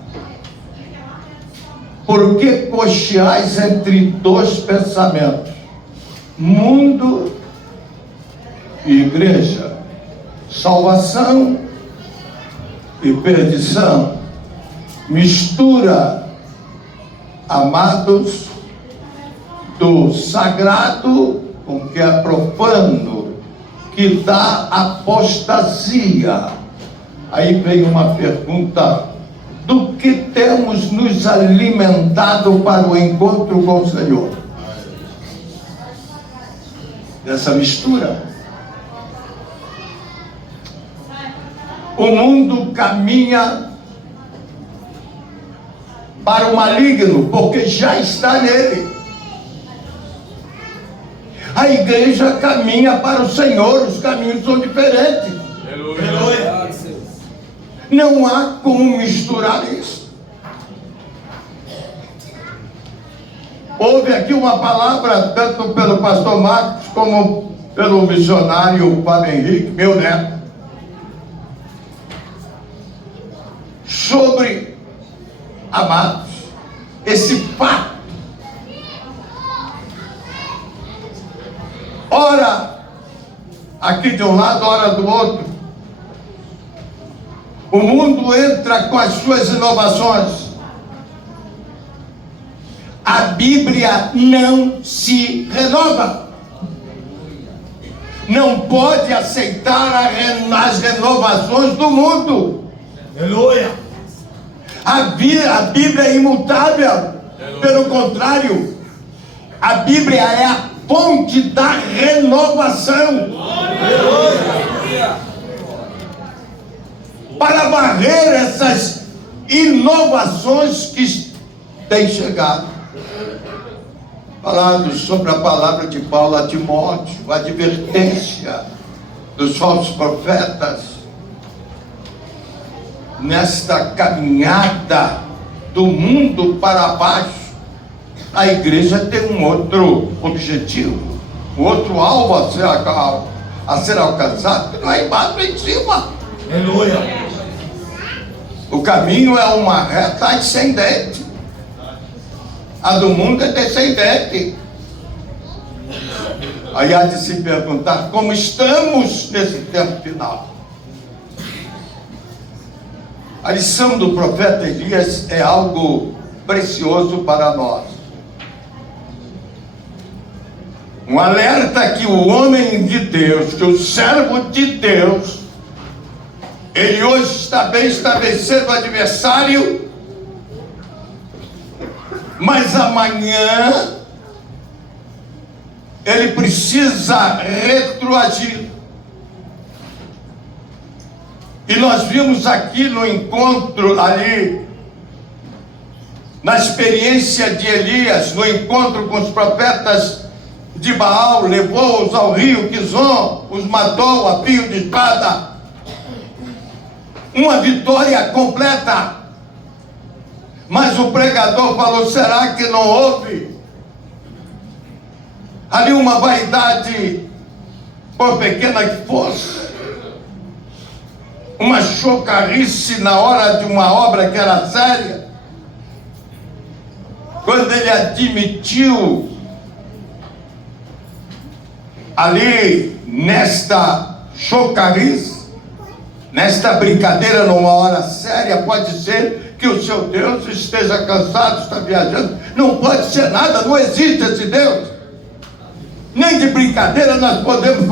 por que cocheais entre 2 pensamentos, mundo e igreja, salvação e perdição? Mistura, amados, do sagrado com o que é profano, que dá apostasia. Aí vem uma pergunta: do que temos nos alimentado para o encontro com o Senhor? Dessa mistura. O mundo caminha para o maligno, porque já está nele. A igreja caminha para o Senhor, os caminhos são diferentes. Aleluia. Não há como misturar isso. Houve aqui uma palavra, tanto pelo pastor Marcos, como pelo missionário Fábio Henrique, meu neto, sobre, amados, esse fato. Ora aqui de um lado, ora do outro. O mundo entra com as suas inovações. A Bíblia não se renova. Não pode aceitar as renovações do mundo. Aleluia. A Bíblia é imutável. Pelo contrário, a Bíblia é a fonte da renovação. Para varrer essas inovações que têm chegado. Falando sobre a palavra de Paulo a Timóteo, a advertência dos falsos profetas, nesta caminhada do mundo para baixo, a igreja tem um outro objetivo, um outro alvo a ser alcançado, que não é embaixo, é em cima. Aleluia. O caminho é uma reta ascendente. A do mundo é descendente. Aí há de se perguntar como estamos nesse tempo final. A lição do profeta Elias é algo precioso para nós. Um alerta que o homem de Deus, que o servo de Deus, ele hoje está bem estabelecido o adversário, mas amanhã ele precisa retroagir. E nós nós vimos aqui no encontro ali, na experiência de Elias, no encontro com os profetas de Baal, levou-os ao rio Quizon, os matou a fio de espada. Uma vitória completa. Mas o pregador falou: será que não houve ali uma vaidade, por pequena que fosse, uma chocarrice na hora de uma obra que era séria? Quando ele admitiu ali nesta chocarrice, nesta brincadeira numa hora séria, pode ser que o seu Deus esteja cansado, está viajando, não pode ser nada, não existe esse Deus. Nem de brincadeira nós podemos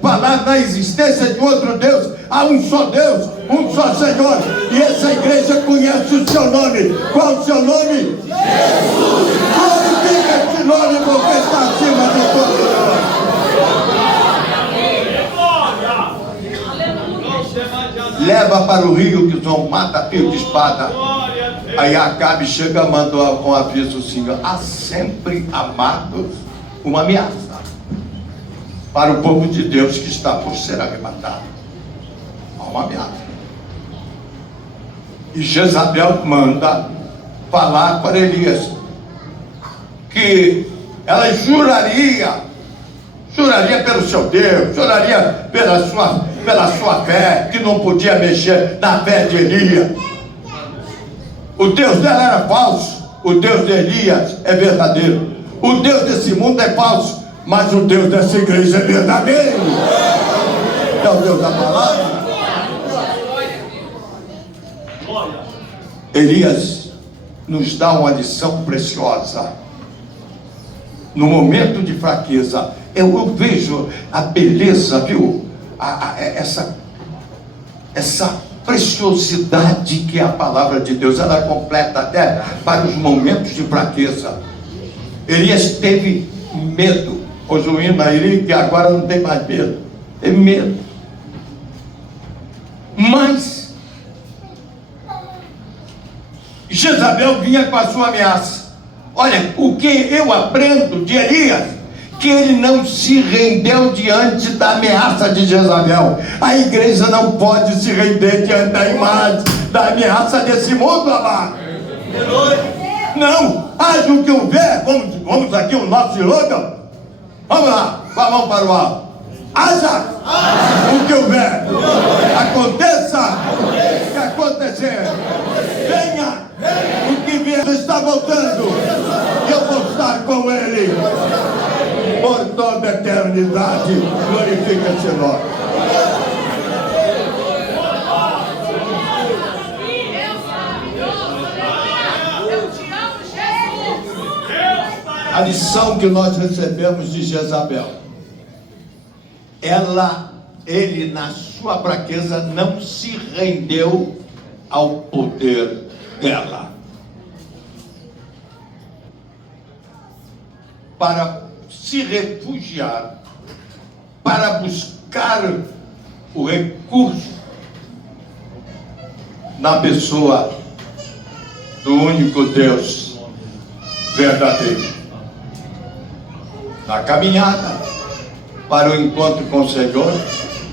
falar na existência de outro Deus. Há um só Deus, um só Senhor, e essa igreja conhece o seu nome. Qual o seu nome? Jesus! Glorifica esse nome, porque está acima de todo nome. Leva para o rio Quizon, mata fio de espada. Aí Acabe chega, manda um aviso assim: há sempre, amados, uma ameaça para o povo de Deus que está por ser arrebatado. Há uma ameaça. E Jezabel manda falar para Elias que ela juraria pelo seu Deus, juraria pela sua fé, que não podia mexer na fé de Elias. O Deus dela era falso, o Deus de Elias é verdadeiro. O Deus desse mundo é falso, mas o Deus dessa igreja é verdadeiro. É o Deus da palavra. Elias nos dá uma lição preciosa. No momento de fraqueza, eu vejo a beleza, viu? Essa preciosidade que é a palavra de Deus. Ela é completa até para os momentos de fraqueza. Elias teve medo. Josué Nairi, que agora não tem mais medo, teve medo. Mas Jezabel vinha com a sua ameaça. Olha, o que eu aprendo de Elias, que ele não se rendeu diante da ameaça de Jezabel. A igreja não pode se render diante da imagem, da ameaça desse mundo, amado. Não, haja o que houver. Vamos aqui o nosso slogan. Vamos lá, com a mão para o alto. Haja o que houver. Aconteça o que acontecer. Venha o que vier. Está voltando. Eu vou estar com ele por toda a eternidade. Glorifica esse nome. A lição que nós recebemos de Jezabel, ele na sua fraqueza não se rendeu ao poder dela. Para se refugiar, para buscar o recurso na pessoa do único Deus verdadeiro. Na caminhada para o encontro com o Senhor,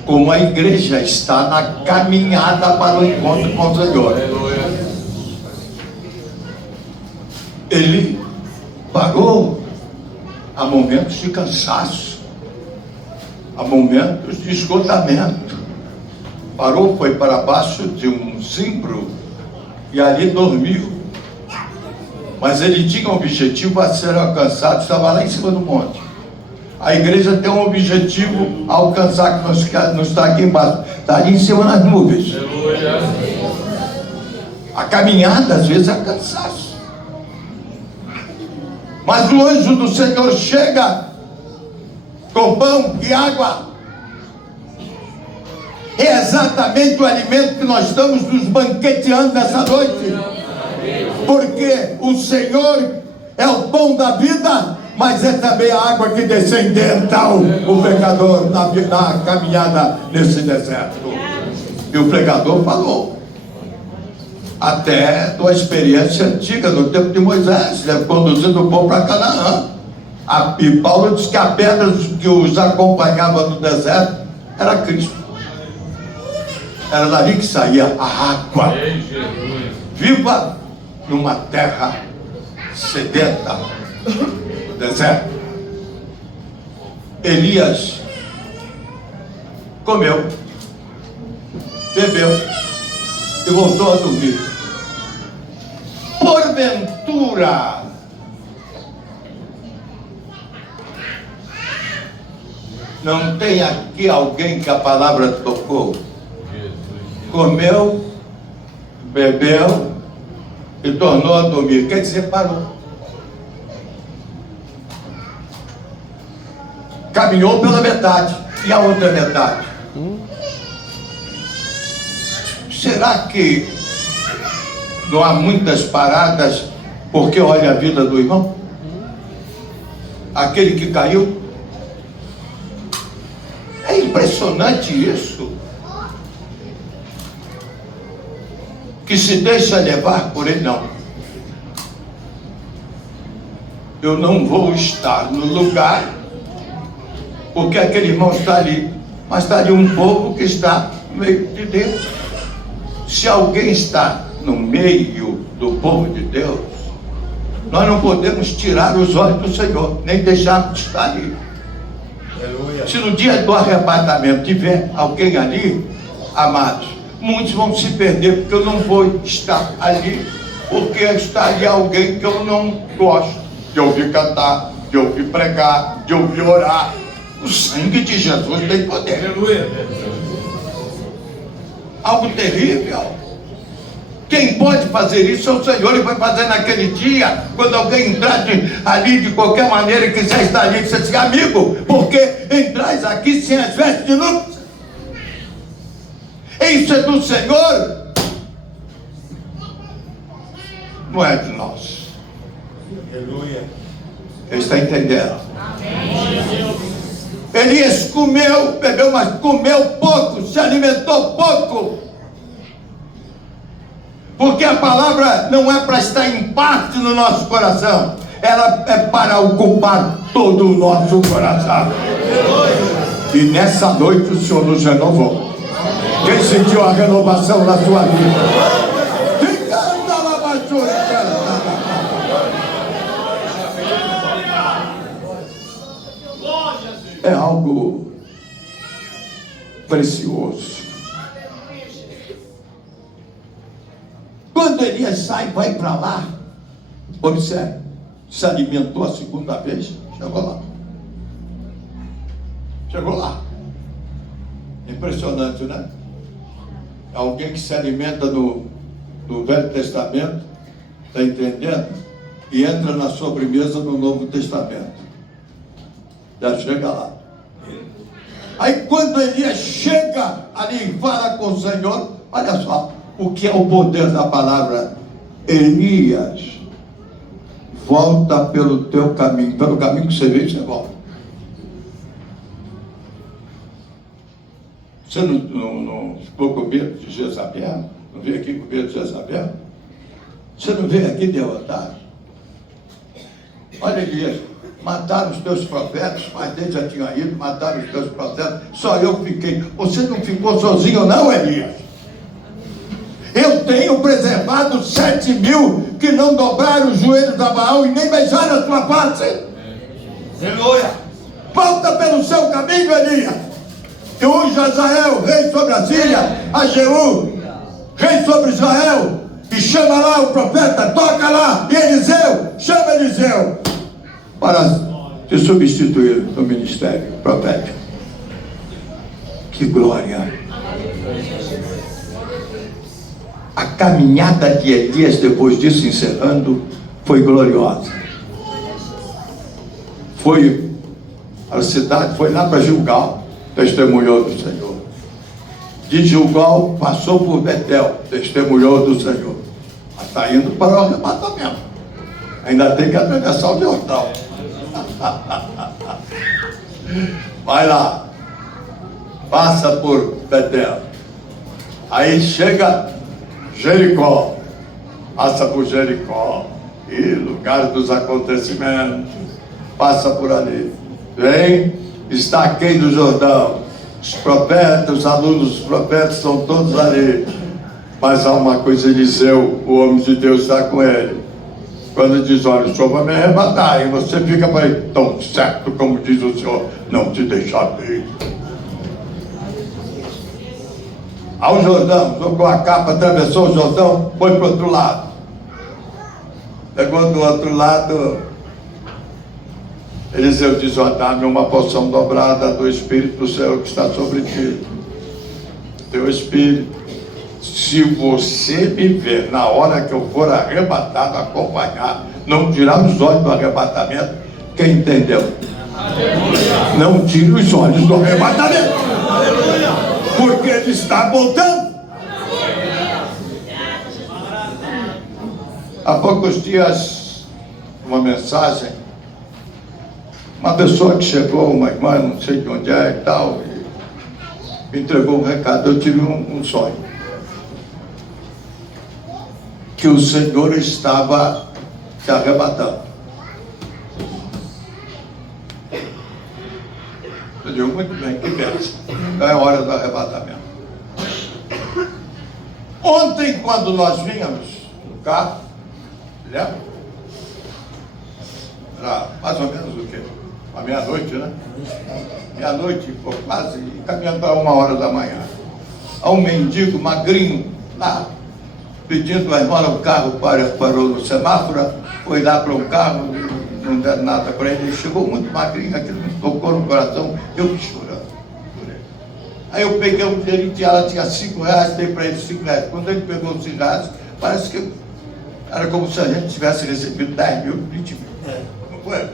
como a igreja está na caminhada para o encontro com o Senhor. Ele parou a momentos de cansaço, a momentos de esgotamento. Parou, foi para baixo de um zimbro e ali dormiu. Mas ele tinha um objetivo a ser alcançado, estava lá em cima do monte. A igreja tem um objetivo a alcançar, que não está aqui embaixo, está ali em cima nas nuvens. A caminhada às vezes é cansaço. Mas o anjo do Senhor chega com pão e água. É exatamente o alimento que nós estamos nos banqueteando nessa noite. Porque o Senhor é o pão da vida, mas é também a água que descendenta o pecador na caminhada nesse deserto. E o pregador falou. Até uma experiência antiga, no tempo de Moisés, conduzindo o povo para Canaã. E Paulo diz que a pedra que os acompanhava no deserto era Cristo. Era dali que saía a água viva numa terra sedenta, deserto. Elias comeu, bebeu e voltou a dormir. Porventura, não tem aqui alguém que a palavra tocou? Comeu, bebeu e tornou a dormir. Quer dizer, parou. Caminhou pela metade. E a outra metade? Será que não há muitas paradas porque olha a vida do irmão? Aquele que caiu? É impressionante isso. Que se deixa levar por ele, não. Eu não vou estar no lugar porque aquele irmão está ali, mas está ali um povo que está no meio de Deus. Se alguém está no meio do povo de Deus, nós não podemos tirar os olhos do Senhor, nem deixar de estar ali. Aleluia. Se no dia do arrebatamento tiver alguém ali, amados, muitos vão se perder, porque eu não vou estar ali, porque está ali alguém que eu não gosto de ouvir cantar, de ouvir pregar, de ouvir orar. O sangue de Jesus tem poder. Aleluia. Algo terrível. Quem pode fazer isso é o Senhor. Ele vai fazer naquele dia, quando alguém entrar ali de qualquer maneira e quiser estar ali, você diz: amigo, porque entrais aqui sem as vestes de luto? Isso é do Senhor, não é de nós. Aleluia. Ele está entendendo? Elias comeu, bebeu, mas comeu pouco, se alimentou pouco. Porque a palavra não é para estar em parte no nosso coração, ela é para ocupar todo o nosso coração. E nessa noite o Senhor nos renovou. Quem sentiu a renovação na sua vida? É algo precioso. Quando Elias sai, vai para lá, observe, se alimentou a segunda vez, chegou lá. Chegou lá. Impressionante, né? Alguém que se alimenta no Velho Testamento, está entendendo? E entra na sobremesa no Novo Testamento. Já chega lá. Aí quando Elias chega ali e fala com o Senhor, olha só o que é o poder da palavra. Elias, volta pelo teu caminho, pelo caminho que você veio, você volta. Você não ficou com medo de Jezabel? Não veio aqui com medo de Jezabel? Você não veio aqui derrotado? Olha, Elias, mataram os teus profetas, mas Deus já tinha ido, mataram os teus profetas, só eu fiquei. Você não ficou sozinho não, Elias? Eu tenho preservado 7.000 que não dobraram os joelhos a Baal e nem beijaram a tua face. Aleluia. Volta pelo seu caminho, Elias. Que unge Azael, rei sobre a Síria, a Jeú, rei sobre Israel, e chama lá o profeta, toca lá, e Eliseu, chama Eliseu, para te substituir no ministério profético. Que glória! A caminhada de Elias, depois disso, encerrando, foi gloriosa. Foi a cidade, foi lá para Gilgal, testemunhou do Senhor. De Gilgal passou por Betel, testemunhou do Senhor. Mas está indo para o arrebatamento. Ainda tem que atravessar o Jordão. Vai lá, passa por Betel. Aí chega Jericó, passa por Jericó, e lugar dos acontecimentos, passa por ali. Vem, está aquém do Jordão. Os profetas, os alunos dos profetas estão todos ali. Mas há uma coisa, Eliseu, o homem de Deus está com ele. Quando diz, olha, o Senhor vai me arrebatar, e você fica para ele, tão certo como diz o Senhor, não te deixarei. Ao Jordão, jogou a capa, atravessou o Jordão, foi para o outro lado. Chegou do outro lado, Eliseu diz, ó, dá-me uma porção dobrada do Espírito do Senhor que está sobre ti. Teu Espírito. Se você me ver na hora que eu for arrebatado, acompanhar, não tirar os olhos do arrebatamento, quem entendeu? Aleluia. Não tire os olhos do arrebatamento. Aleluia. Porque ele está voltando. Há poucos dias, uma mensagem, uma pessoa que chegou, uma irmã, não sei de onde é e tal, e me entregou um recado. Eu tive um sonho. Que o Senhor estava se arrebatando. Eu digo, muito bem, que bênção. É a hora do arrebatamento. Ontem, quando nós vínhamos no carro, lembra? Era mais ou menos o quê? A meia-noite, né? Meia-noite, quase, caminhando para 1h da manhã. Há um mendigo magrinho lá, pedindo a irmã, o carro parou no semáforo, foi lá para um carro, não deram nada para ele, ele chegou muito magrinho, aquilo me tocou no coração, eu fui chorando por ele. Aí eu peguei um dinheirinho, ela tinha R$5, dei para ele R$5. Quando ele pegou os R$5, parece que era como se a gente tivesse recebido 10 mil, 20 mil. Não foi?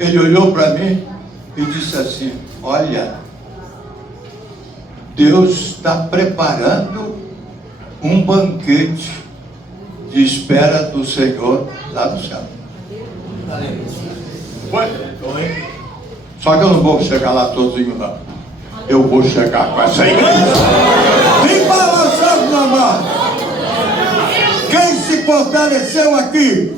Ele olhou para mim e disse assim, olha, Deus está preparando um banquete de espera do Senhor lá do céu. Só que eu não vou chegar lá sozinho, não. Eu vou chegar com essa igreja. Vem balançando na mão. Quem se fortaleceu aqui?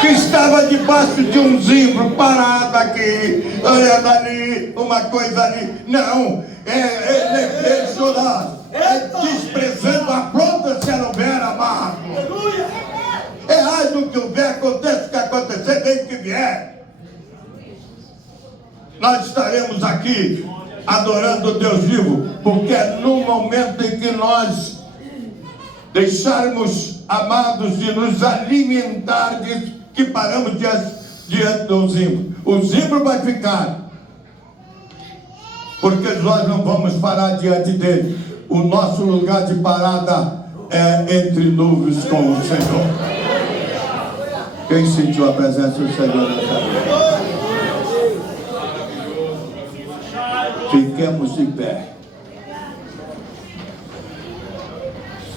Que estava debaixo de um zimbro, parado aqui, olhando ali, uma coisa ali. Não, ele chorando, desprezando a pronta se não houver amado. É mais do que houver, aconteça o que acontecer, desde que vier. Nós estaremos aqui adorando o Deus vivo, porque é no momento em que nós deixarmos, amados, de nos alimentar disso, que paramos diante do zimbro. O zimbro vai ficar, porque nós não vamos parar diante dele. O nosso lugar de parada é entre nuvens com o Senhor. Quem sentiu a presença do Senhor nessa noite? Fiquemos de pé.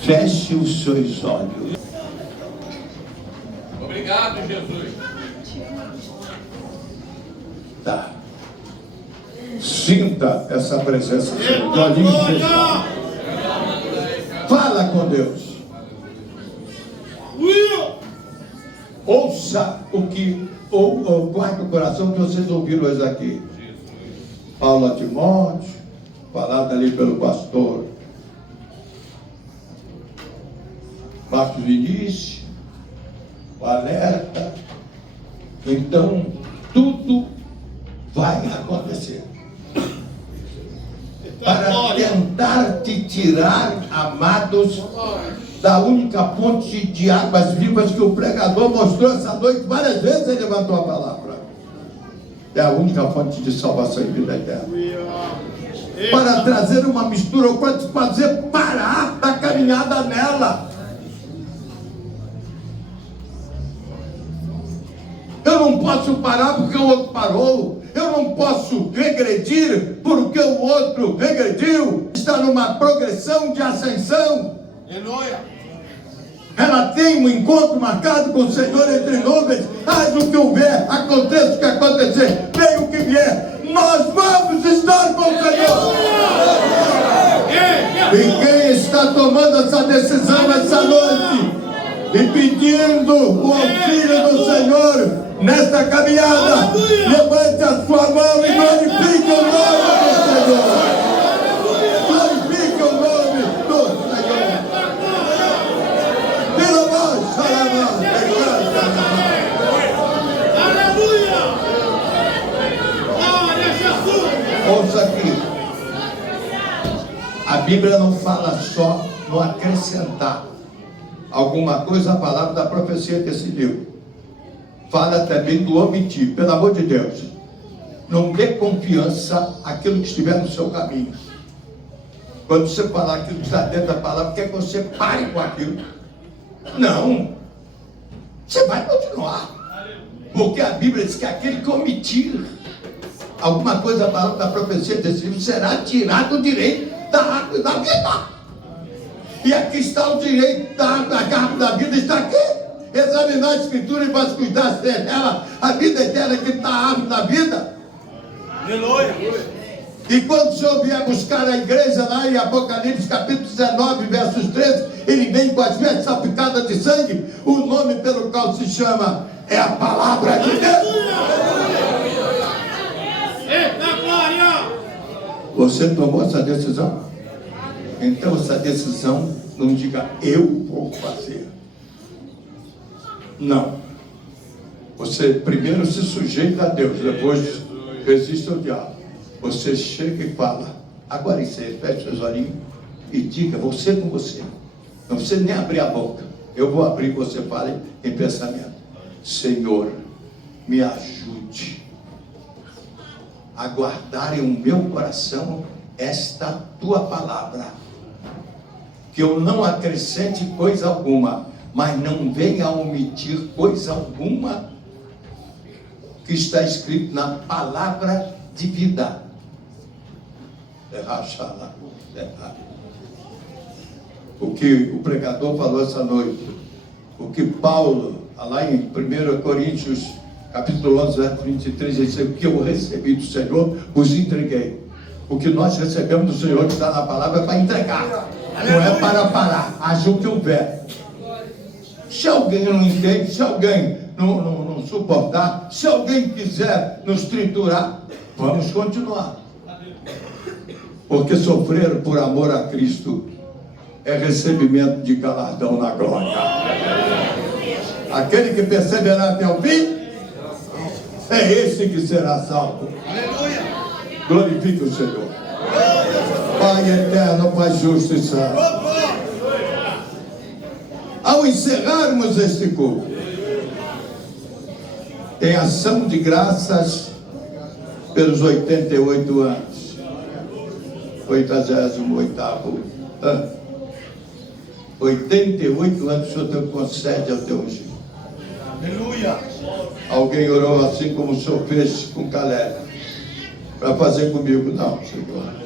Feche os seus olhos. Obrigado, Jesus. Tá. Sinta essa presença de olhinhos fechados. Fala com Deus. Ouça ou guarde o coração que vocês ouviram hoje aqui. Paulo a Timóteo, falado ali pelo pastor Marcos Vinícius, o alerta. Então, tudo vai acontecer para tentar te tirar, amados, da única fonte de águas vivas que o pregador mostrou essa noite. Várias vezes ele levantou a palavra. É a única fonte de salvação e vida eterna. Para trazer uma mistura, ou para te fazer parar da caminhada nela. Eu não posso parar porque o outro parou. Eu não posso regredir porque o outro regrediu. Está numa progressão de ascensão. Aleluia. Ela tem um encontro marcado com o Senhor entre nuvens. Faz o que houver, aconteça o que acontecer, venha o que vier, nós vamos estar com o Senhor. E quem está tomando essa decisão essa noite e pedindo o auxílio do Senhor nesta caminhada, levante a sua mão e glorifique o nome do Senhor. Glorifique o nome do Senhor. Pelo mais, Aleluia! Glória a Jesus! ouça aqui. A Bíblia não fala só no acrescentar alguma coisa à palavra da profecia desse livro. Fala também do omitir. Pelo amor de Deus, não dê confiança àquilo que estiver no seu caminho. Quando você falar aquilo que está dentro da palavra, quer que você pare com aquilo. Não. Você vai continuar. Porque a Bíblia diz que aquele que omitir alguma coisa da palavra da profecia desse livro será tirado o direito da árvore da vida. E aqui está o direito da árvore da vida, está aqui. Examinar a Escritura e vasculhar nela a vida eterna que está a árvore da vida. Aleluia! E quando o Senhor vier buscar a igreja lá em Apocalipse capítulo 19, versos 13, ele vem com as vestes salpicadas de sangue. O nome pelo qual se chama é a palavra de Deus. Eita glória! Você tomou essa decisão? Então essa decisão não diga eu vou fazer. Não. Você primeiro se sujeita a Deus, depois resiste ao diabo. Você chega e fala, agora encerre, feche os olhinhos e diga, você com você. Não precisa nem abrir a boca. Eu vou abrir, você fale em pensamento. Senhor, me ajude a guardar em o meu coração esta tua palavra. Que eu não acrescente coisa alguma, mas não venha a omitir coisa alguma que está escrito na palavra de vida. O que o pregador falou essa noite, o que Paulo, lá em 1 Coríntios, capítulo 11, verso 23, ele disse, o que eu recebi do Senhor, vos entreguei. O que nós recebemos do Senhor, que está na palavra, é para entregar, não é para parar, haja o que houver. Se alguém não entende, se alguém não suportar, se alguém quiser nos triturar, vamos continuar. Porque sofrer por amor a Cristo é recebimento de galardão na glória. Aquele que perseverar até o fim, é esse que será salvo. Glorifique o Senhor. Pai eterno, Pai justo e santo. Ao encerrarmos este culto, em ação de graças pelos 88 anos, 88º ano, 88 anos o Senhor te concede ao teu ungido. Aleluia! Alguém orou assim como o Senhor fez com Caleb, para fazer comigo? Não, Senhor.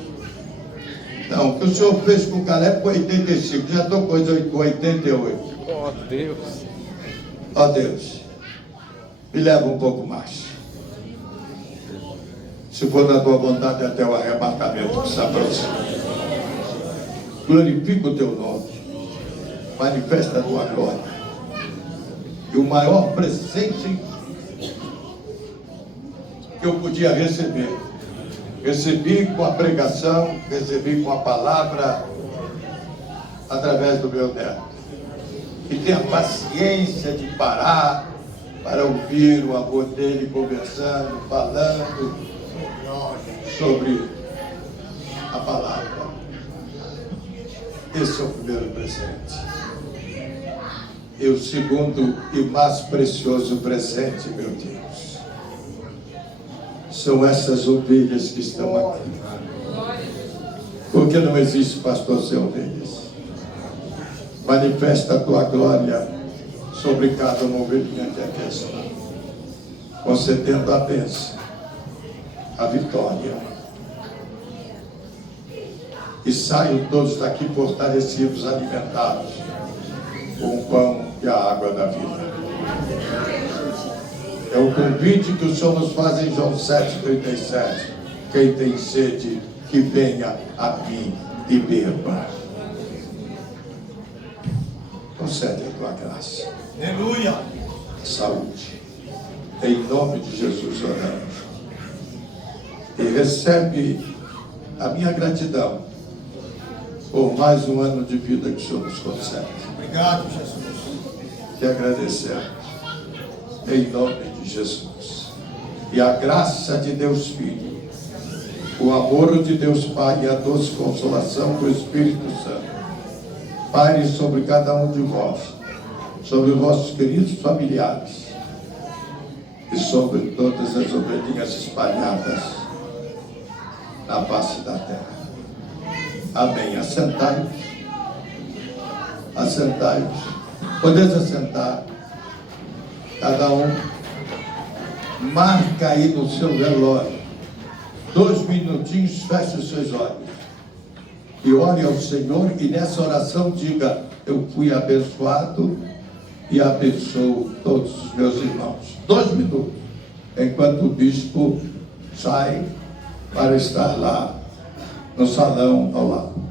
Não, o que o Senhor fez com Caleb foi 85, já estou com 88. Oh Deus. Ó Deus, me leva um pouco mais. Se for da tua vontade, até o arrebatamento que se aproxima. Glorifica o teu nome, manifesta a tua glória. E o maior presente que eu podia receber, recebi com a pregação, recebi com a palavra, através do meu neto. E tenha paciência de parar para ouvir o amor dele conversando, falando sobre a palavra. Esse é o primeiro presente. E o segundo e mais precioso presente, meu Deus, são essas ovelhas que estão aqui. Porque não existe pastor sem ovelhas. Manifesta a tua glória sobre cada uma ovelhinha que aqui está, concedendo a bênção, a vitória. E saiam todos daqui fortalecidos, alimentados com o pão e a água da vida. É o convite que o Senhor nos faz em João 7,37. Quem tem sede, que venha a mim e beba. concede a tua graça, Aleluia. saúde. Em nome de Jesus oramos. E recebe a minha gratidão por mais um ano de vida que o Senhor nos concede. Obrigado, Jesus. Te agradecemos. Em nome de Jesus. E a graça de Deus Filho, o amor de Deus Pai e a doce consolação do Espírito Santo paire sobre cada um de vós, sobre os vossos queridos familiares e sobre todas as ovelhinhas espalhadas na face da terra. Amém. Assentai-vos. Assentai-vos. Podeis assentar. Cada um marca aí no seu relógio 2 minutinhos, feche os seus olhos e ore ao Senhor, e nessa oração diga: eu fui abençoado e abençoo todos os meus irmãos. 2 minutos, enquanto o bispo sai para estar lá no salão ao lado.